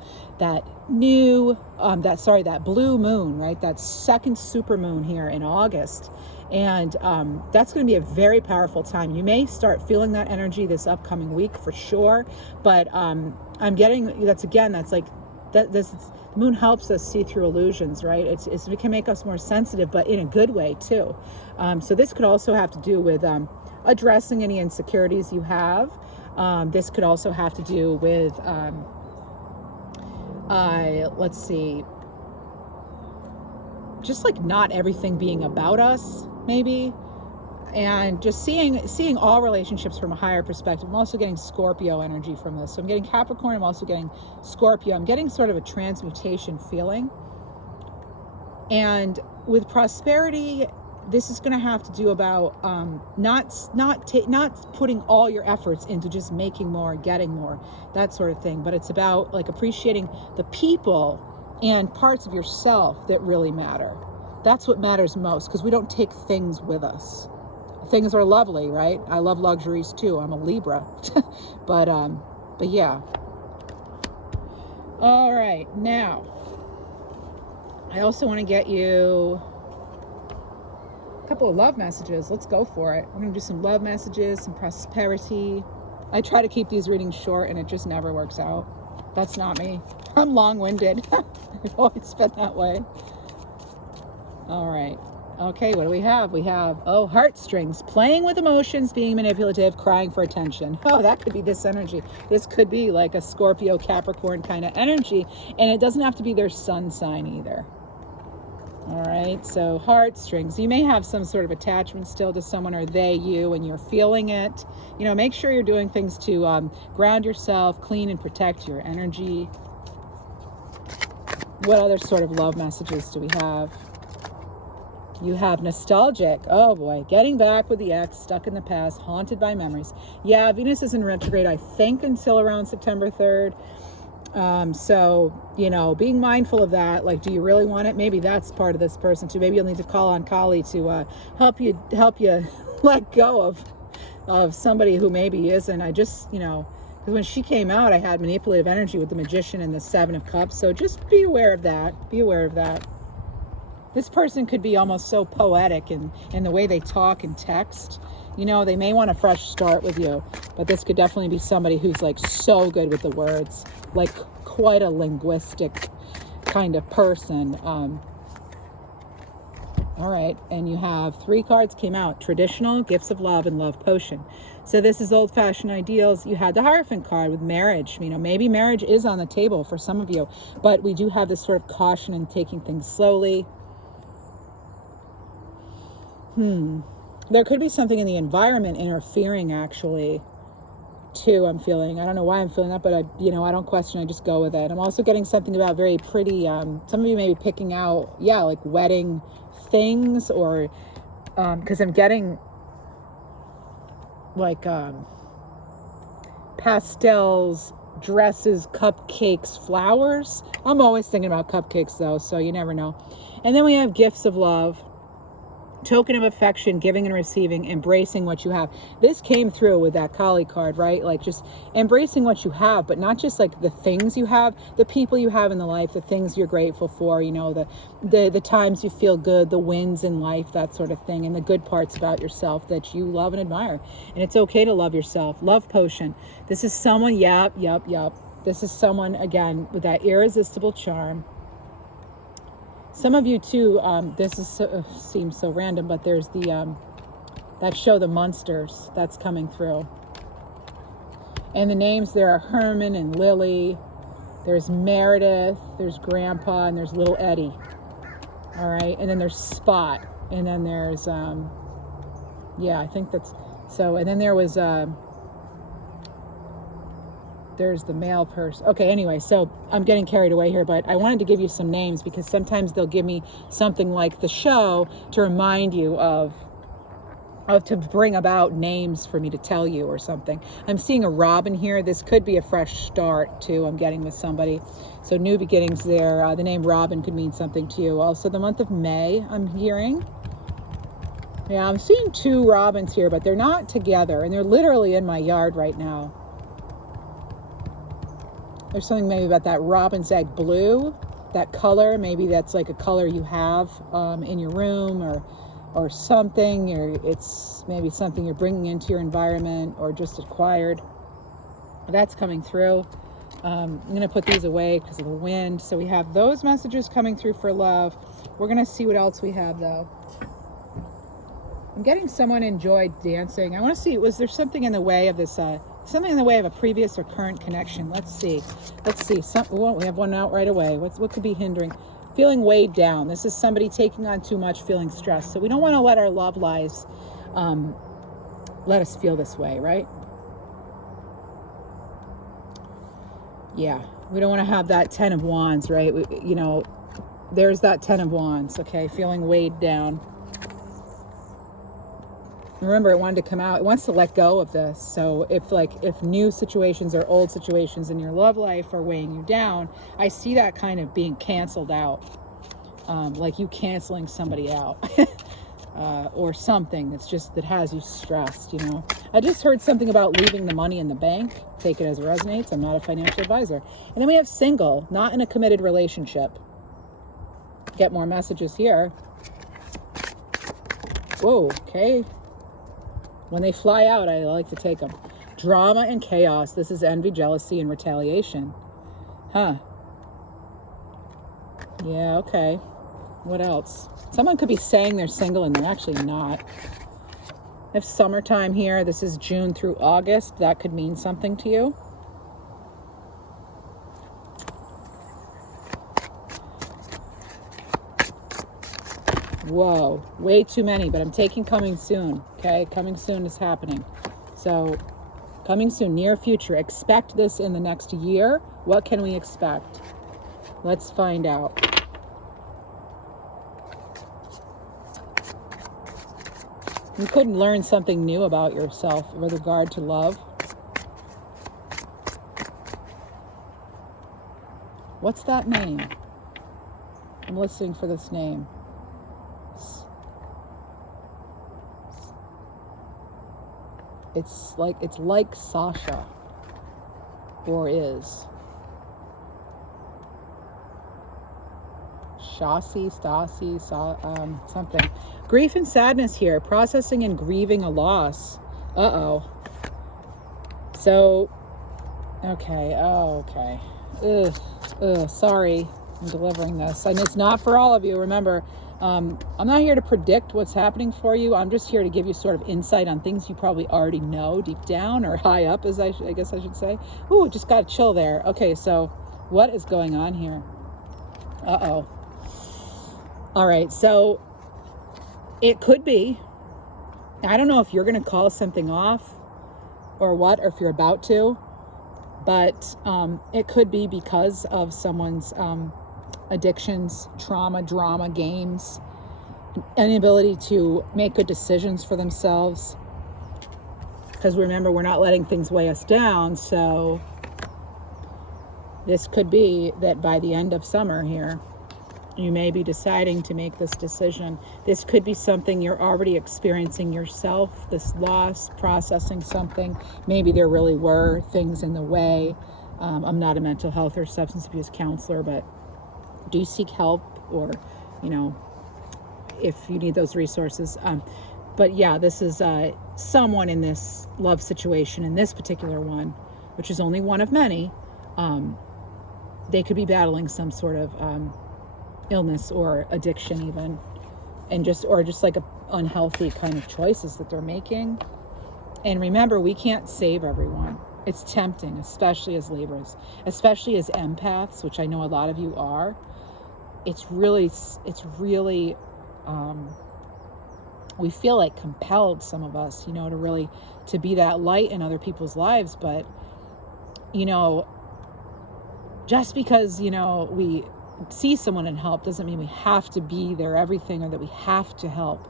blue moon, right? That second super moon here in August. And that's going to be a very powerful time. You may start feeling that energy this upcoming week for sure. But I'm getting, that's like the moon helps us see through illusions, right? It can make us more sensitive, but in a good way too. So this could also have to do with addressing any insecurities you have. This could also have to do with, let's see, just like not everything being about us, maybe. And just seeing all relationships from a higher perspective. I'm also getting Scorpio energy from this. So I'm getting Capricorn, I'm also getting Scorpio. I'm getting sort of a transmutation feeling. And with prosperity, this is going to have to do about not putting all your efforts into just making more, getting more, that sort of thing. But it's about like appreciating the people and parts of yourself that really matter. That's what matters most, because we don't take things with us. Things are lovely, right? I love luxuries too. I'm a Libra. but yeah. All right, now I also want to get you a couple of love messages. Let's go for it. We're going to do some love messages, some prosperity. I try to keep these readings short and it just never works out. That's not me. I'm long-winded. I've always been that way. All right. Okay, what do we have? We have, heartstrings, playing with emotions, being manipulative, crying for attention. Oh, that could be this energy. This could be like a Scorpio, Capricorn kind of energy. And it doesn't have to be their sun sign either. All right, so heartstrings. You may have some sort of attachment still to someone, or they, you, and you're feeling it. You know, make sure you're doing things to ground yourself, clean and protect your energy. What other sort of love messages do we have? You have nostalgic. Oh boy, getting back with the ex, stuck in the past, haunted by memories. Yeah, Venus is in retrograde, I think, until around September 3rd. So, you know, being mindful of that. Like, do you really want it? Maybe that's part of this person too. Maybe you'll need to call on Kali to help you let go of somebody who maybe isn't. I just, you know, because when she came out, I had manipulative energy with the Magician and the Seven of Cups. So just be aware of that. Be aware of that. This person could be almost so poetic in the way they talk and text. You know, they may want a fresh start with you, but this could definitely be somebody who's like so good with the words, like quite a linguistic kind of person. All right, and you have 3 cards came out: traditional, gifts of love, and love potion. So this is old-fashioned ideals. You had the Hierophant card with marriage. You know, maybe marriage is on the table for some of you, but we do have this sort of caution in taking things slowly. There could be something in the environment interfering, actually, too, I'm feeling. I don't know why I'm feeling that, but I don't question, I just go with it. I'm also getting something about very pretty, some of you may be picking out, like wedding things, or, because I'm getting, like, pastels, dresses, cupcakes, flowers. I'm always thinking about cupcakes, though, so you never know. And then we have gifts of love. Token of affection, giving and receiving, embracing what you have. This came through with that Kali card, right? Like just embracing what you have, but not just like the things you have, the people you have in the life, the things you're grateful for, you know, the times you feel good, the wins in life, that sort of thing, and the good parts about yourself that you love and admire. And it's okay to love yourself. Love potion. This is someone, yep. This is someone, again, with that irresistible charm. Some of you too, this is seems so random, but there's the that show, The Munsters, that's coming through. And the names there are Herman and Lily. There's Meredith, there's Grandpa, and there's little Eddie. All right, and then there's Spot, and then there's I think that's so. And then there was there's the male person. Okay, anyway, so I'm getting carried away here, but I wanted to give you some names because sometimes they'll give me something like the show to remind you of to bring about names for me to tell you or something. I'm seeing a Robin here. This could be a fresh start too. I'm getting with somebody. So new beginnings there. The name Robin could mean something to you. Also the month of May, I'm hearing. Yeah, I'm seeing 2 Robins here, but they're not together, and they're literally in my yard right now. There's something maybe about that robin's egg blue, that color. Maybe that's like a color you have in your room or something, or it's maybe something you're bringing into your environment or just acquired. That's coming through. I'm going to put these away because of the wind. So we have those messages coming through for love. We're going to see what else we have, though. I'm getting someone enjoyed dancing. I want to see, was there something in the way of this, something in the way of a previous or current connection? Let's see. We have one out right away. What could be hindering? Feeling weighed down. This is somebody taking on too much, feeling stressed. So we don't want to let our love lives let us feel this way, right? Yeah, we don't want to have that 10 of Wands, right? There's that 10 of Wands, okay? Feeling weighed down. Remember, it wanted to come out. It wants to let go of this. So if new situations or old situations in your love life are weighing you down, I see that kind of being canceled out. Like you canceling somebody out. Or something that has you stressed, I just heard something about leaving the money in the bank. Take it as it resonates. I'm not a financial advisor. And then we have single, not in a committed relationship. Get more messages here. Whoa, okay. When they fly out, I like to take them. Drama and chaos. This is envy, jealousy, and retaliation. Huh. Yeah, okay. What else? Someone could be saying they're single and they're actually not. If summertime here, this is June through August, that could mean something to you. Whoa, way too many, but I'm taking coming soon, okay? Coming soon is happening. So, coming soon, near future. Expect this in the next year. What can we expect? Let's find out. You could learn something new about yourself with regard to love. What's that name? I'm listening for this name. It's like Sasha, or is. Stasi, something. Grief and sadness here. Processing and grieving a loss. Uh-oh. So, okay. Oh, okay. Ugh. Sorry I'm delivering this. And it's not for all of you. Remember, I'm not here to predict what's happening for you. I'm just here to give you sort of insight on things you probably already know deep down, or high up, as I guess I should say. Ooh, just got a chill there. Okay, so what is going on here? Uh-oh. All right, so it could be, I don't know if you're going to call something off or what, or if you're about to, but it could be because of someone's addictions, trauma, drama, games, inability to make good decisions for themselves. Because remember, we're not letting things weigh us down, so this could be that by the end of summer here, you may be deciding to make this decision. This could be something you're already experiencing yourself, this loss, processing something. Maybe there really were things in the way. I'm not a mental health or substance abuse counselor, but do seek help, or, if you need those resources. But yeah, this is someone in this love situation, in this particular one, which is only one of many. They could be battling some sort of illness or addiction even, and just like a unhealthy kind of choices that they're making. And remember, we can't save everyone. It's tempting, especially as Libras, especially as empaths, which I know a lot of you are. It's really we feel like compelled, some of us, to be that light in other people's lives. But just because we see someone in help doesn't mean we have to be their everything, or that we have to help.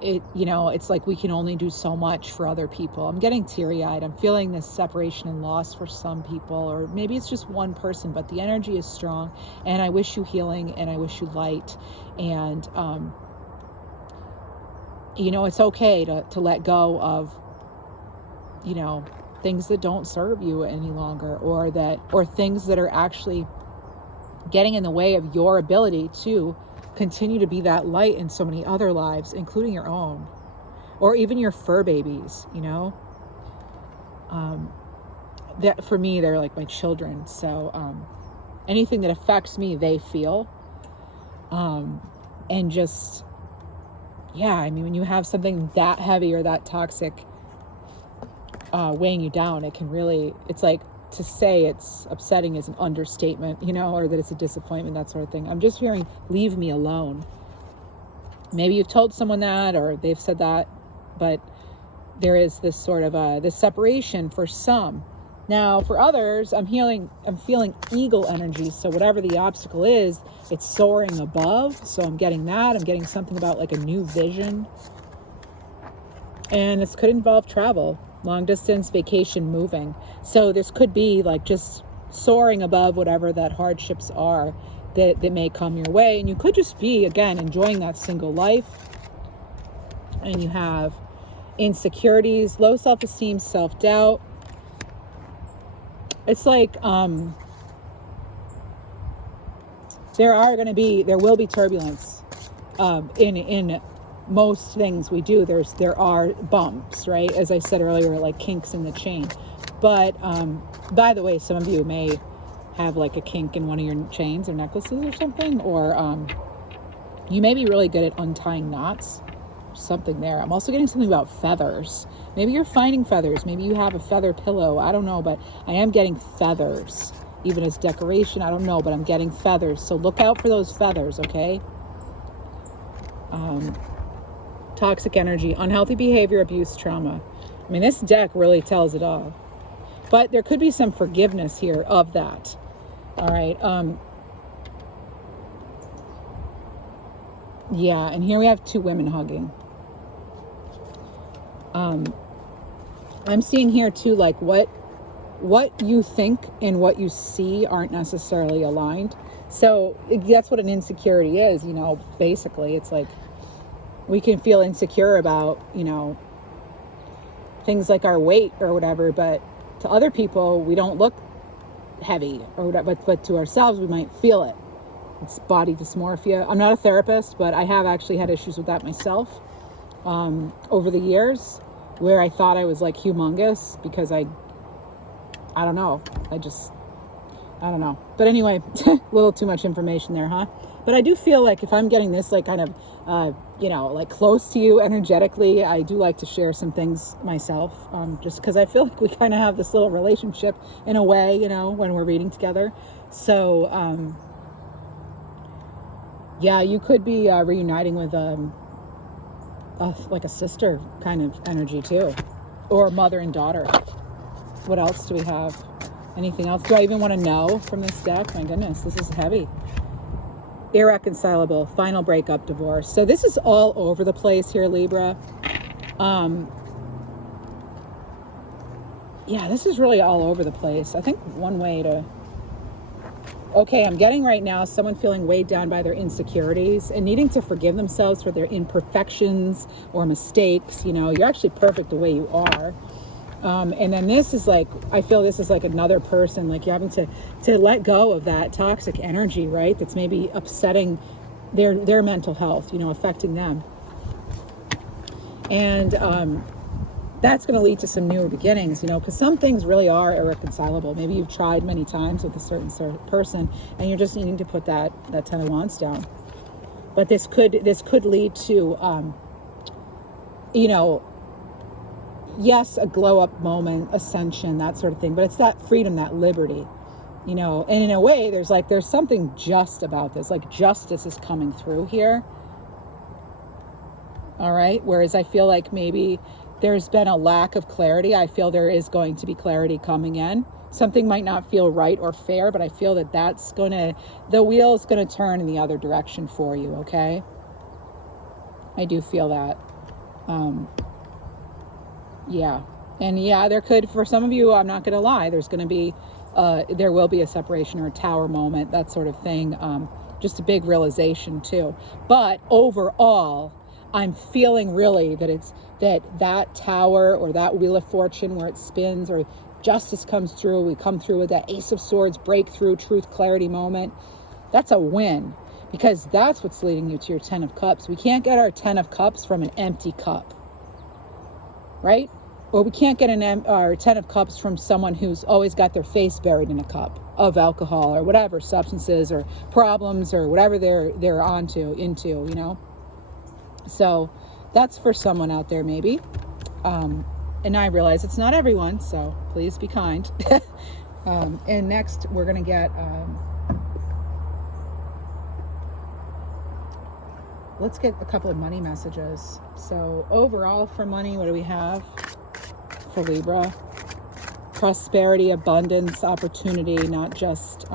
It's like we can only do so much for other people. I'm getting teary-eyed. I'm feeling this separation and loss for some people, or maybe it's just one person, but the energy is strong, and I wish you healing, and I wish you light. And it's okay to let go of things that don't serve you any longer, or things that are actually getting in the way of your ability to continue to be that light in so many other lives, including your own, or even your fur babies. that for me, they're like my children. So anything that affects me, they feel. And just, yeah, I mean, when you have something that heavy or that toxic weighing you down, it can really, it's like, to say it's upsetting is an understatement, you know, or that it's a disappointment, that sort of thing. I'm just hearing, leave me alone. Maybe you've told someone that, or they've said that, but there is this sort of this separation for some. Now, for others, I'm feeling eagle energy. So whatever the obstacle is, it's soaring above. So I'm getting that. I'm getting something about like a new vision. And this could involve travel, long distance, vacation, moving. So this could be like just soaring above whatever that hardships are that may come your way. And you could just be, again, enjoying that single life. And you have insecurities, low self-esteem, self-doubt. It's like there will be turbulence in most things we do. There are bumps, right? As I said earlier, like kinks in the chain. But by the way, some of you may have like a kink in one of your chains or necklaces or something, or you may be really good at untying knots. Something there. I'm also getting something about feathers. Maybe you're finding feathers. Maybe you have a feather pillow. I don't know, but I am getting feathers, even as decoration. I don't know, but I'm getting feathers. So look out for those feathers, okay? Toxic energy, unhealthy behavior, abuse, trauma. I mean, this deck really tells it all. But there could be some forgiveness here of that. All right. Yeah, and here we have two women hugging. I'm seeing here too, like what you think and what you see aren't necessarily aligned. So that's what an insecurity is, you know, basically. It's like we can feel insecure about, you know, things like our weight or whatever, but to other people, we don't look heavy or whatever, but to ourselves, we might feel it. It's body dysmorphia. I'm not a therapist, but I have actually had issues with that myself over the years, where I thought I was like humongous because I don't know. I don't know. But anyway, a little too much information there, huh? But I do feel like if I'm getting this like kind of, you know, like close to you energetically, I do like to share some things myself, just because I feel like we kind of have this little relationship in a way, you know, when we're reading together. So, yeah, you could be reuniting with like a sister kind of energy too, or mother and daughter. What else do we have? Anything else? Do I even want to know from this deck? My goodness, this is heavy. Irreconcilable, final breakup, divorce. So this is all over the place here, Libra. Yeah, this is really all over the place. I think one way to... Okay, I'm getting right now someone feeling weighed down by their insecurities and needing to forgive themselves for their imperfections or mistakes. You know, you're actually perfect the way you are. And then this is like, I feel this is like another person, like you're having to let go of that toxic energy, right? That's maybe upsetting their mental health, you know, affecting them. And that's going to lead to some new beginnings, you know, because some things really are irreconcilable. Maybe you've tried many times with a certain person and you're just needing to put that 10 of wands down. But this could lead to, you know, yes, a glow up moment, ascension, that sort of thing. But it's that freedom, that liberty, you know, and in a way there's something just about this, like justice is coming through here. All right. Whereas I feel like maybe there's been a lack of clarity. I feel there is going to be clarity coming in. Something might not feel right or fair, but I feel that the wheel's going to turn in the other direction for you. Okay. I do feel that. Yeah. And yeah, there could, for some of you, I'm not going to lie, there's going to be, there will be a separation or a tower moment, that sort of thing. Just a big realization too. But overall, I'm feeling really that it's that tower or that wheel of fortune where it spins or justice comes through. We come through with that Ace of Swords breakthrough, truth, clarity moment. That's a win, because that's what's leading you to your 10 of Cups. We can't get our 10 of Cups from an empty cup, right? or we can't get or 10 of cups from someone who's always got their face buried in a cup of alcohol or whatever, substances or problems or whatever they're into, you know. So that's for someone out there maybe. And I realize it's not everyone, so please be kind. And next we're going to get, let's get a couple of money messages. So overall for money, what do we have for Libra? Prosperity, abundance, opportunity, not just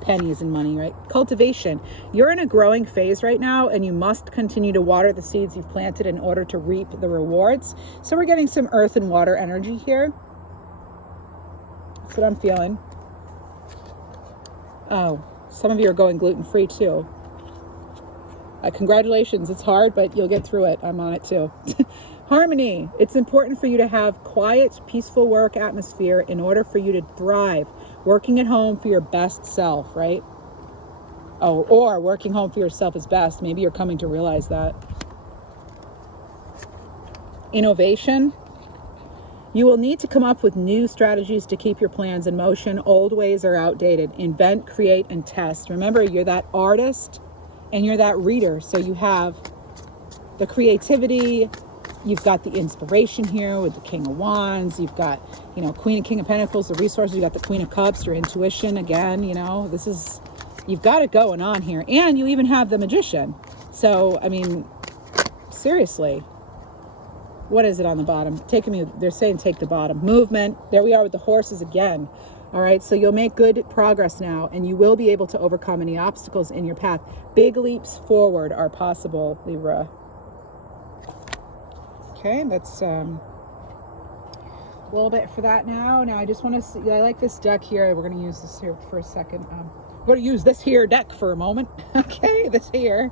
pennies and money, right? Cultivation. You're in a growing phase right now, and you must continue to water the seeds you've planted in order to reap the rewards. So we're getting some earth and water energy here. That's what I'm feeling. Oh, some of you are going gluten-free too. Congratulations. It's hard, but you'll get through it. I'm on it too. Harmony. It's important for you to have quiet, peaceful work atmosphere in order for you to thrive. Working at home for your best self, right? Oh, or working home for yourself is best. Maybe you're coming to realize that. Innovation. You will need to come up with new strategies to keep your plans in motion. Old ways are outdated. Invent, create, and test. Remember, you're that artist and you're that reader. So you have the creativity, you've got the inspiration here with the King of Wands, you've got, you know, Queen and King of Pentacles, the resources, you got the Queen of Cups, your intuition again, you know, this is, you've got it going on here. And you even have the Magician. So, I mean, seriously, what is it on the bottom? They're saying take the bottom. Movement. There we are with the horses again. All right, so you'll make good progress now, and you will be able to overcome any obstacles in your path. Big leaps forward are possible, Libra. Okay, that's a little bit for that now. Now I just want to see, I like this deck here. We're going to use this here for a second. We're going to use this here deck for a moment. Okay, this here.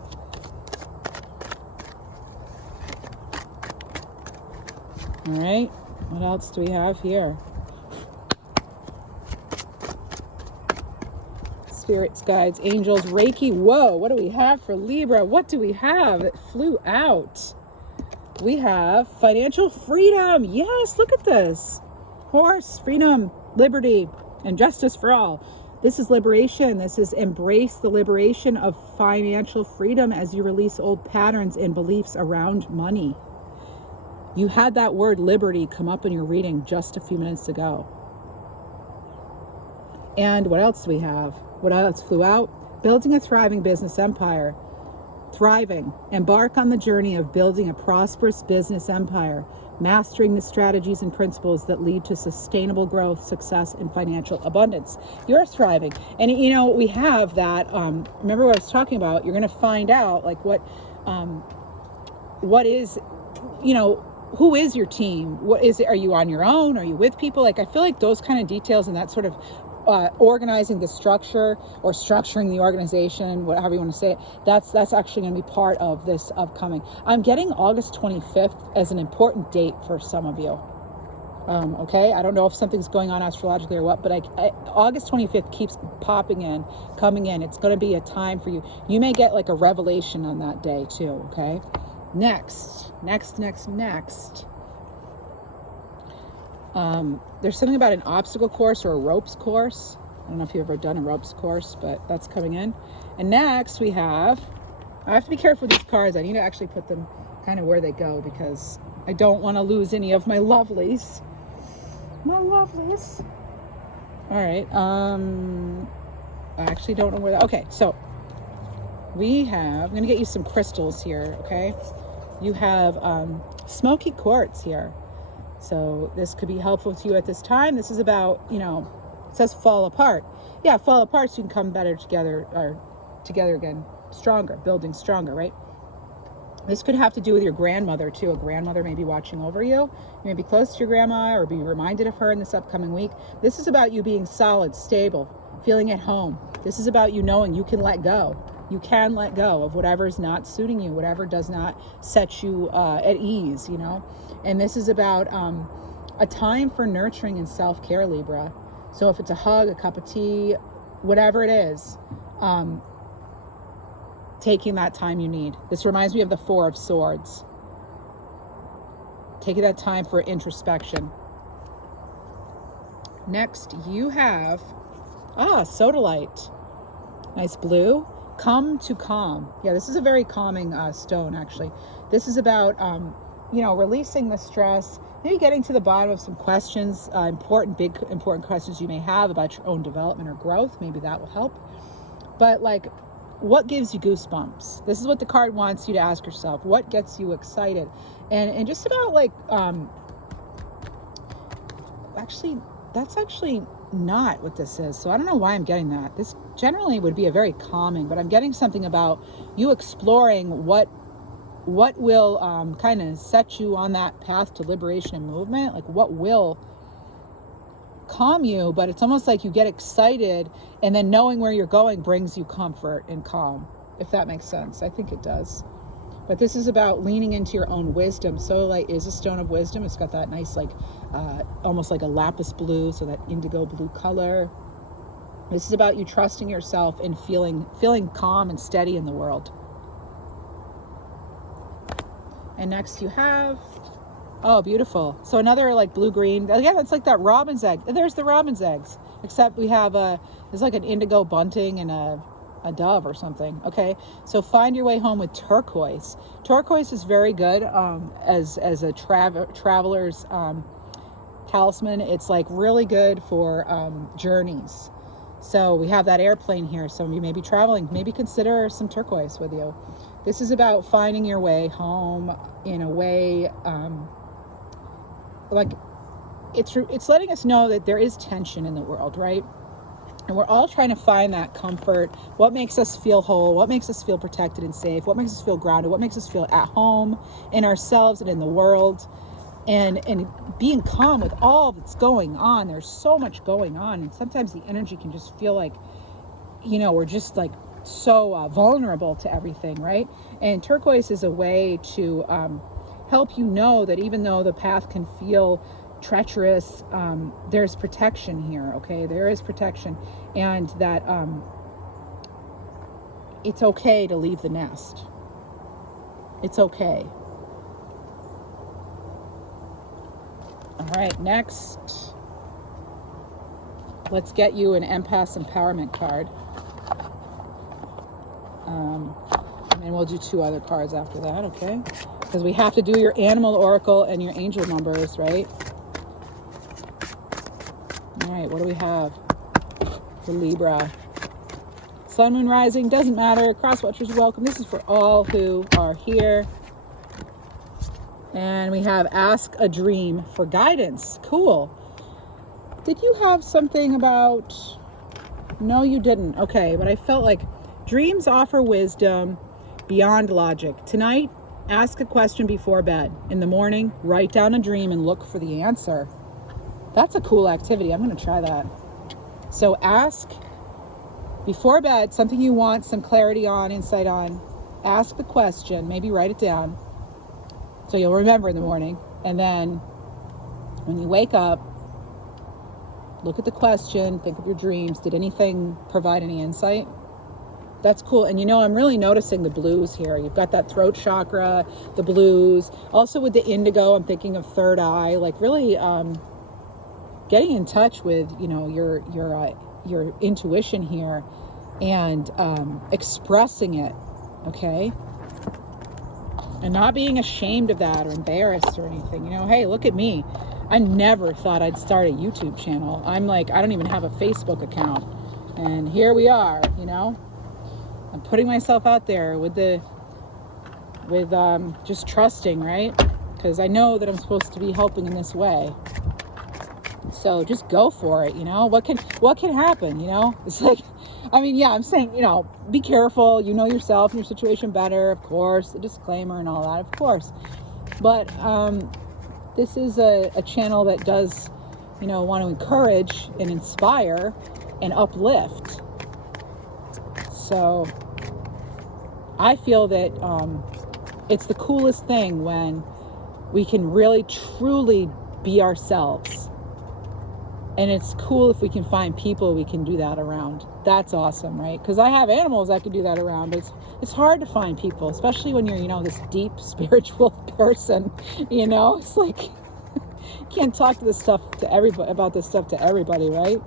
All right, what else do we have here? Spirits, guides, angels, Reiki. Whoa, what do we have for Libra? What do we have? It flew out. We have financial freedom. Yes, look at this. Horse, freedom, liberty, and justice for all. This is liberation. This is embrace the liberation of financial freedom as you release old patterns and beliefs around money. You had that word liberty come up in your reading just a few minutes ago. And what else do we have? What else flew out? Building a thriving business empire. Thriving. Embark on the journey of building a prosperous business empire, mastering the strategies and principles that lead to sustainable growth, success, and financial abundance. You're thriving. And, you know, we have that, remember what I was talking about? You're going to find out, like, what is, you know, who is your team? What is it? Are you on your own? Are you with people? Like, I feel like those kind of details and that sort of organizing the structure or structuring the organization, whatever you want to say it, that's actually going to be part of this upcoming. I'm getting August 25th as an important date for some of you. Okay, I don't know if something's going on astrologically or what, but August 25th keeps popping in, coming in. It's going to be a time for you. You may get like a revelation on that day too, okay? Next. There's something about an obstacle course or a ropes course. I don't know if you've ever done a ropes course, but that's coming in. And next we have, I have to be careful with these cards. I need to actually put them kind of where they go because I don't want to lose any of my lovelies. All right. I actually don't know where that, okay. So we have, I'm going to get you some crystals here. Okay. You have, smoky quartz here. So this could be helpful to you at this time. This is about, you know, it says fall apart. Yeah, fall apart so you can come better together, or together again, stronger, building stronger, right? This could have to do with your grandmother too. A grandmother may be watching over you. You may be close to your grandma or be reminded of her in this upcoming week. This is about you being solid, stable, feeling at home. This is about you knowing you can let go. You can let go of whatever's not suiting you, whatever does not set you at ease, you know. And this is about a time for nurturing and self-care, Libra. So if it's a hug, a cup of tea, whatever it is, taking that time you need. This reminds me of the Four of Swords. taking that time for introspection. Next, you have, sodalite. Nice blue. Come to calm. Yeah, this is a very calming stone, actually. This is about, releasing the stress, maybe getting to the bottom of some questions, important questions you may have about your own development or growth. Maybe that will help. But like, what gives you goosebumps? This is what the card wants you to ask yourself. What gets you excited? And just about like, that's actually not what this is. So I don't know why I'm getting that. This generally would be a very calming, but I'm getting something about you exploring what will kind of set you on that path to liberation and movement, like what will calm you. But it's almost like you get excited, and then knowing where you're going brings you comfort and calm, if that makes sense. I think it does. But this is about leaning into your own wisdom. Sodalite is a stone of wisdom. It's got that nice, like, almost like a lapis blue, so that indigo blue color. This is about you trusting yourself and feeling calm and steady in the world. And next you have, oh, beautiful. So another like blue-green. Again, that's like that robin's egg. There's the robin's eggs, except we have there's like an indigo bunting and a dove or something. Okay, so find your way home with turquoise. Turquoise is very good as a traveler's talisman. It's like really good for journeys. So we have that airplane here. So you may be traveling. Maybe consider some turquoise with you. This is about finding your way home in a way like it's letting us know that there is tension in the world, right? And we're all trying to find that comfort. What makes us feel whole? What makes us feel protected and safe? What makes us feel grounded? What makes us feel at home in ourselves and in the world? And being calm with all that's going on. There's so much going on. And sometimes the energy can just feel like, we're just like so vulnerable to everything, right? And turquoise is a way to help you know that even though the path can feel treacherous, there's protection here. Okay, there is protection, and that it's okay to leave the nest. It's okay. All right, next let's get you an empath empowerment card, and we'll do 2 other cards after that. Okay, because we have to do your animal oracle and your angel numbers, right? All right, what do we have for Libra? Sun, moon, rising, doesn't matter. Cross-watchers are welcome. This is for all who are here. And we have ask a dream for guidance. Cool. Did you have something about... No, you didn't. Okay, but I felt like dreams offer wisdom beyond logic. Tonight, ask a question before bed. In the morning, write down a dream and look for the answer. That's a cool activity. I'm going to try that. So ask before bed something you want some clarity on, insight on. Ask the question, maybe write it down so you'll remember in the morning. And then when you wake up, look at the question, think of your dreams. Did anything provide any insight? That's cool. And I'm really noticing the blues here. You've got that throat chakra, the blues. Also with the indigo, I'm thinking of third eye, like really getting in touch with, your intuition here and expressing it, okay? And not being ashamed of that or embarrassed or anything. Hey, look at me. I never thought I'd start a YouTube channel. I'm like, I don't even have a Facebook account. And here we are, I'm putting myself out there with just trusting, right? Because I know that I'm supposed to be helping in this way. So just go for it, what can happen, It's like, I'm saying, be careful, yourself and your situation better, of course, the disclaimer and all that, of course. But this is a channel that does, want to encourage and inspire and uplift. So I feel that it's the coolest thing when we can really, truly be ourselves. And it's cool if we can find people we can do that around. That's awesome, right? Because I have animals I can do that around. But it's hard to find people, especially when you're, this deep spiritual person. It's like you can't talk to this stuff to everybody about this stuff to everybody, right?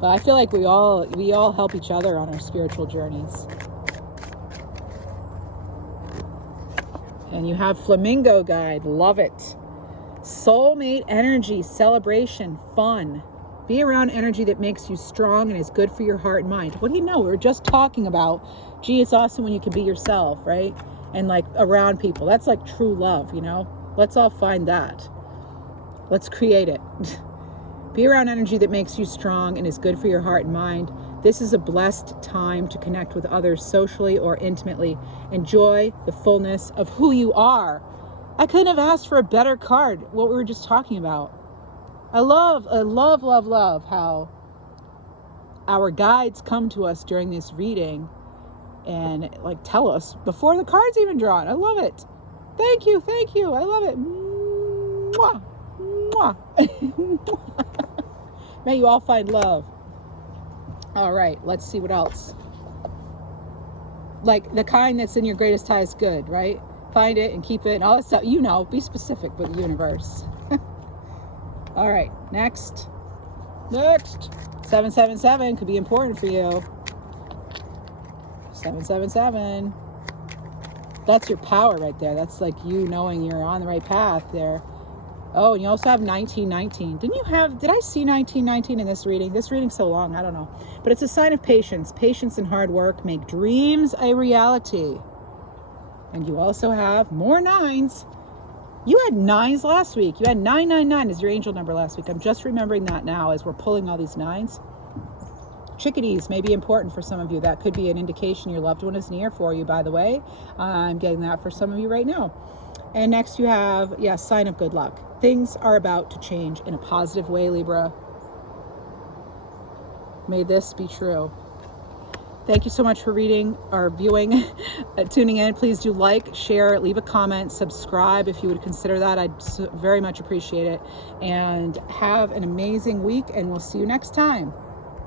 But I feel like we all help each other on our spiritual journeys. And you have Flamingo Guide. Love it. Soulmate energy, celebration, fun. Be around energy that makes you strong and is good for your heart and mind. What do you know? We were just talking about, it's awesome when you can be yourself, right? And like around people. That's like true love, Let's all find that. Let's create it. Be around energy that makes you strong and is good for your heart and mind. This is a blessed time to connect with others socially or intimately. Enjoy the fullness of who you are. I couldn't have asked for a better card, what we were just talking about. I love how our guides come to us during this reading and like tell us before the card's even drawn. I love it. Thank you. I love it. Mwah. Mwah. May you all find love. All right, let's see what else. Like the kind that's in your greatest highest good, right? Find it and keep it and all that stuff. Be specific with the universe. All right, next. 777 could be important for you. 777. That's your power right there. That's like you knowing you're on the right path there. Oh, and you also have 1919. Did I see 1919 in this reading? This reading's so long, I don't know. But it's a sign of patience. Patience and hard work make dreams a reality. And you also have more 9s. You had 9s last week. You had 999 as your angel number last week. I'm just remembering that now as we're pulling all these 9s. Chickadees may be important for some of you. That could be an indication your loved one is near for you, by the way. I'm getting that for some of you right now. And next you have, sign of good luck. Things are about to change in a positive way, Libra. May this be true. Thank you so much for reading or viewing, tuning in. Please do like, share, leave a comment, subscribe if you would consider that. I'd very much appreciate it. And have an amazing week, and we'll see you next time.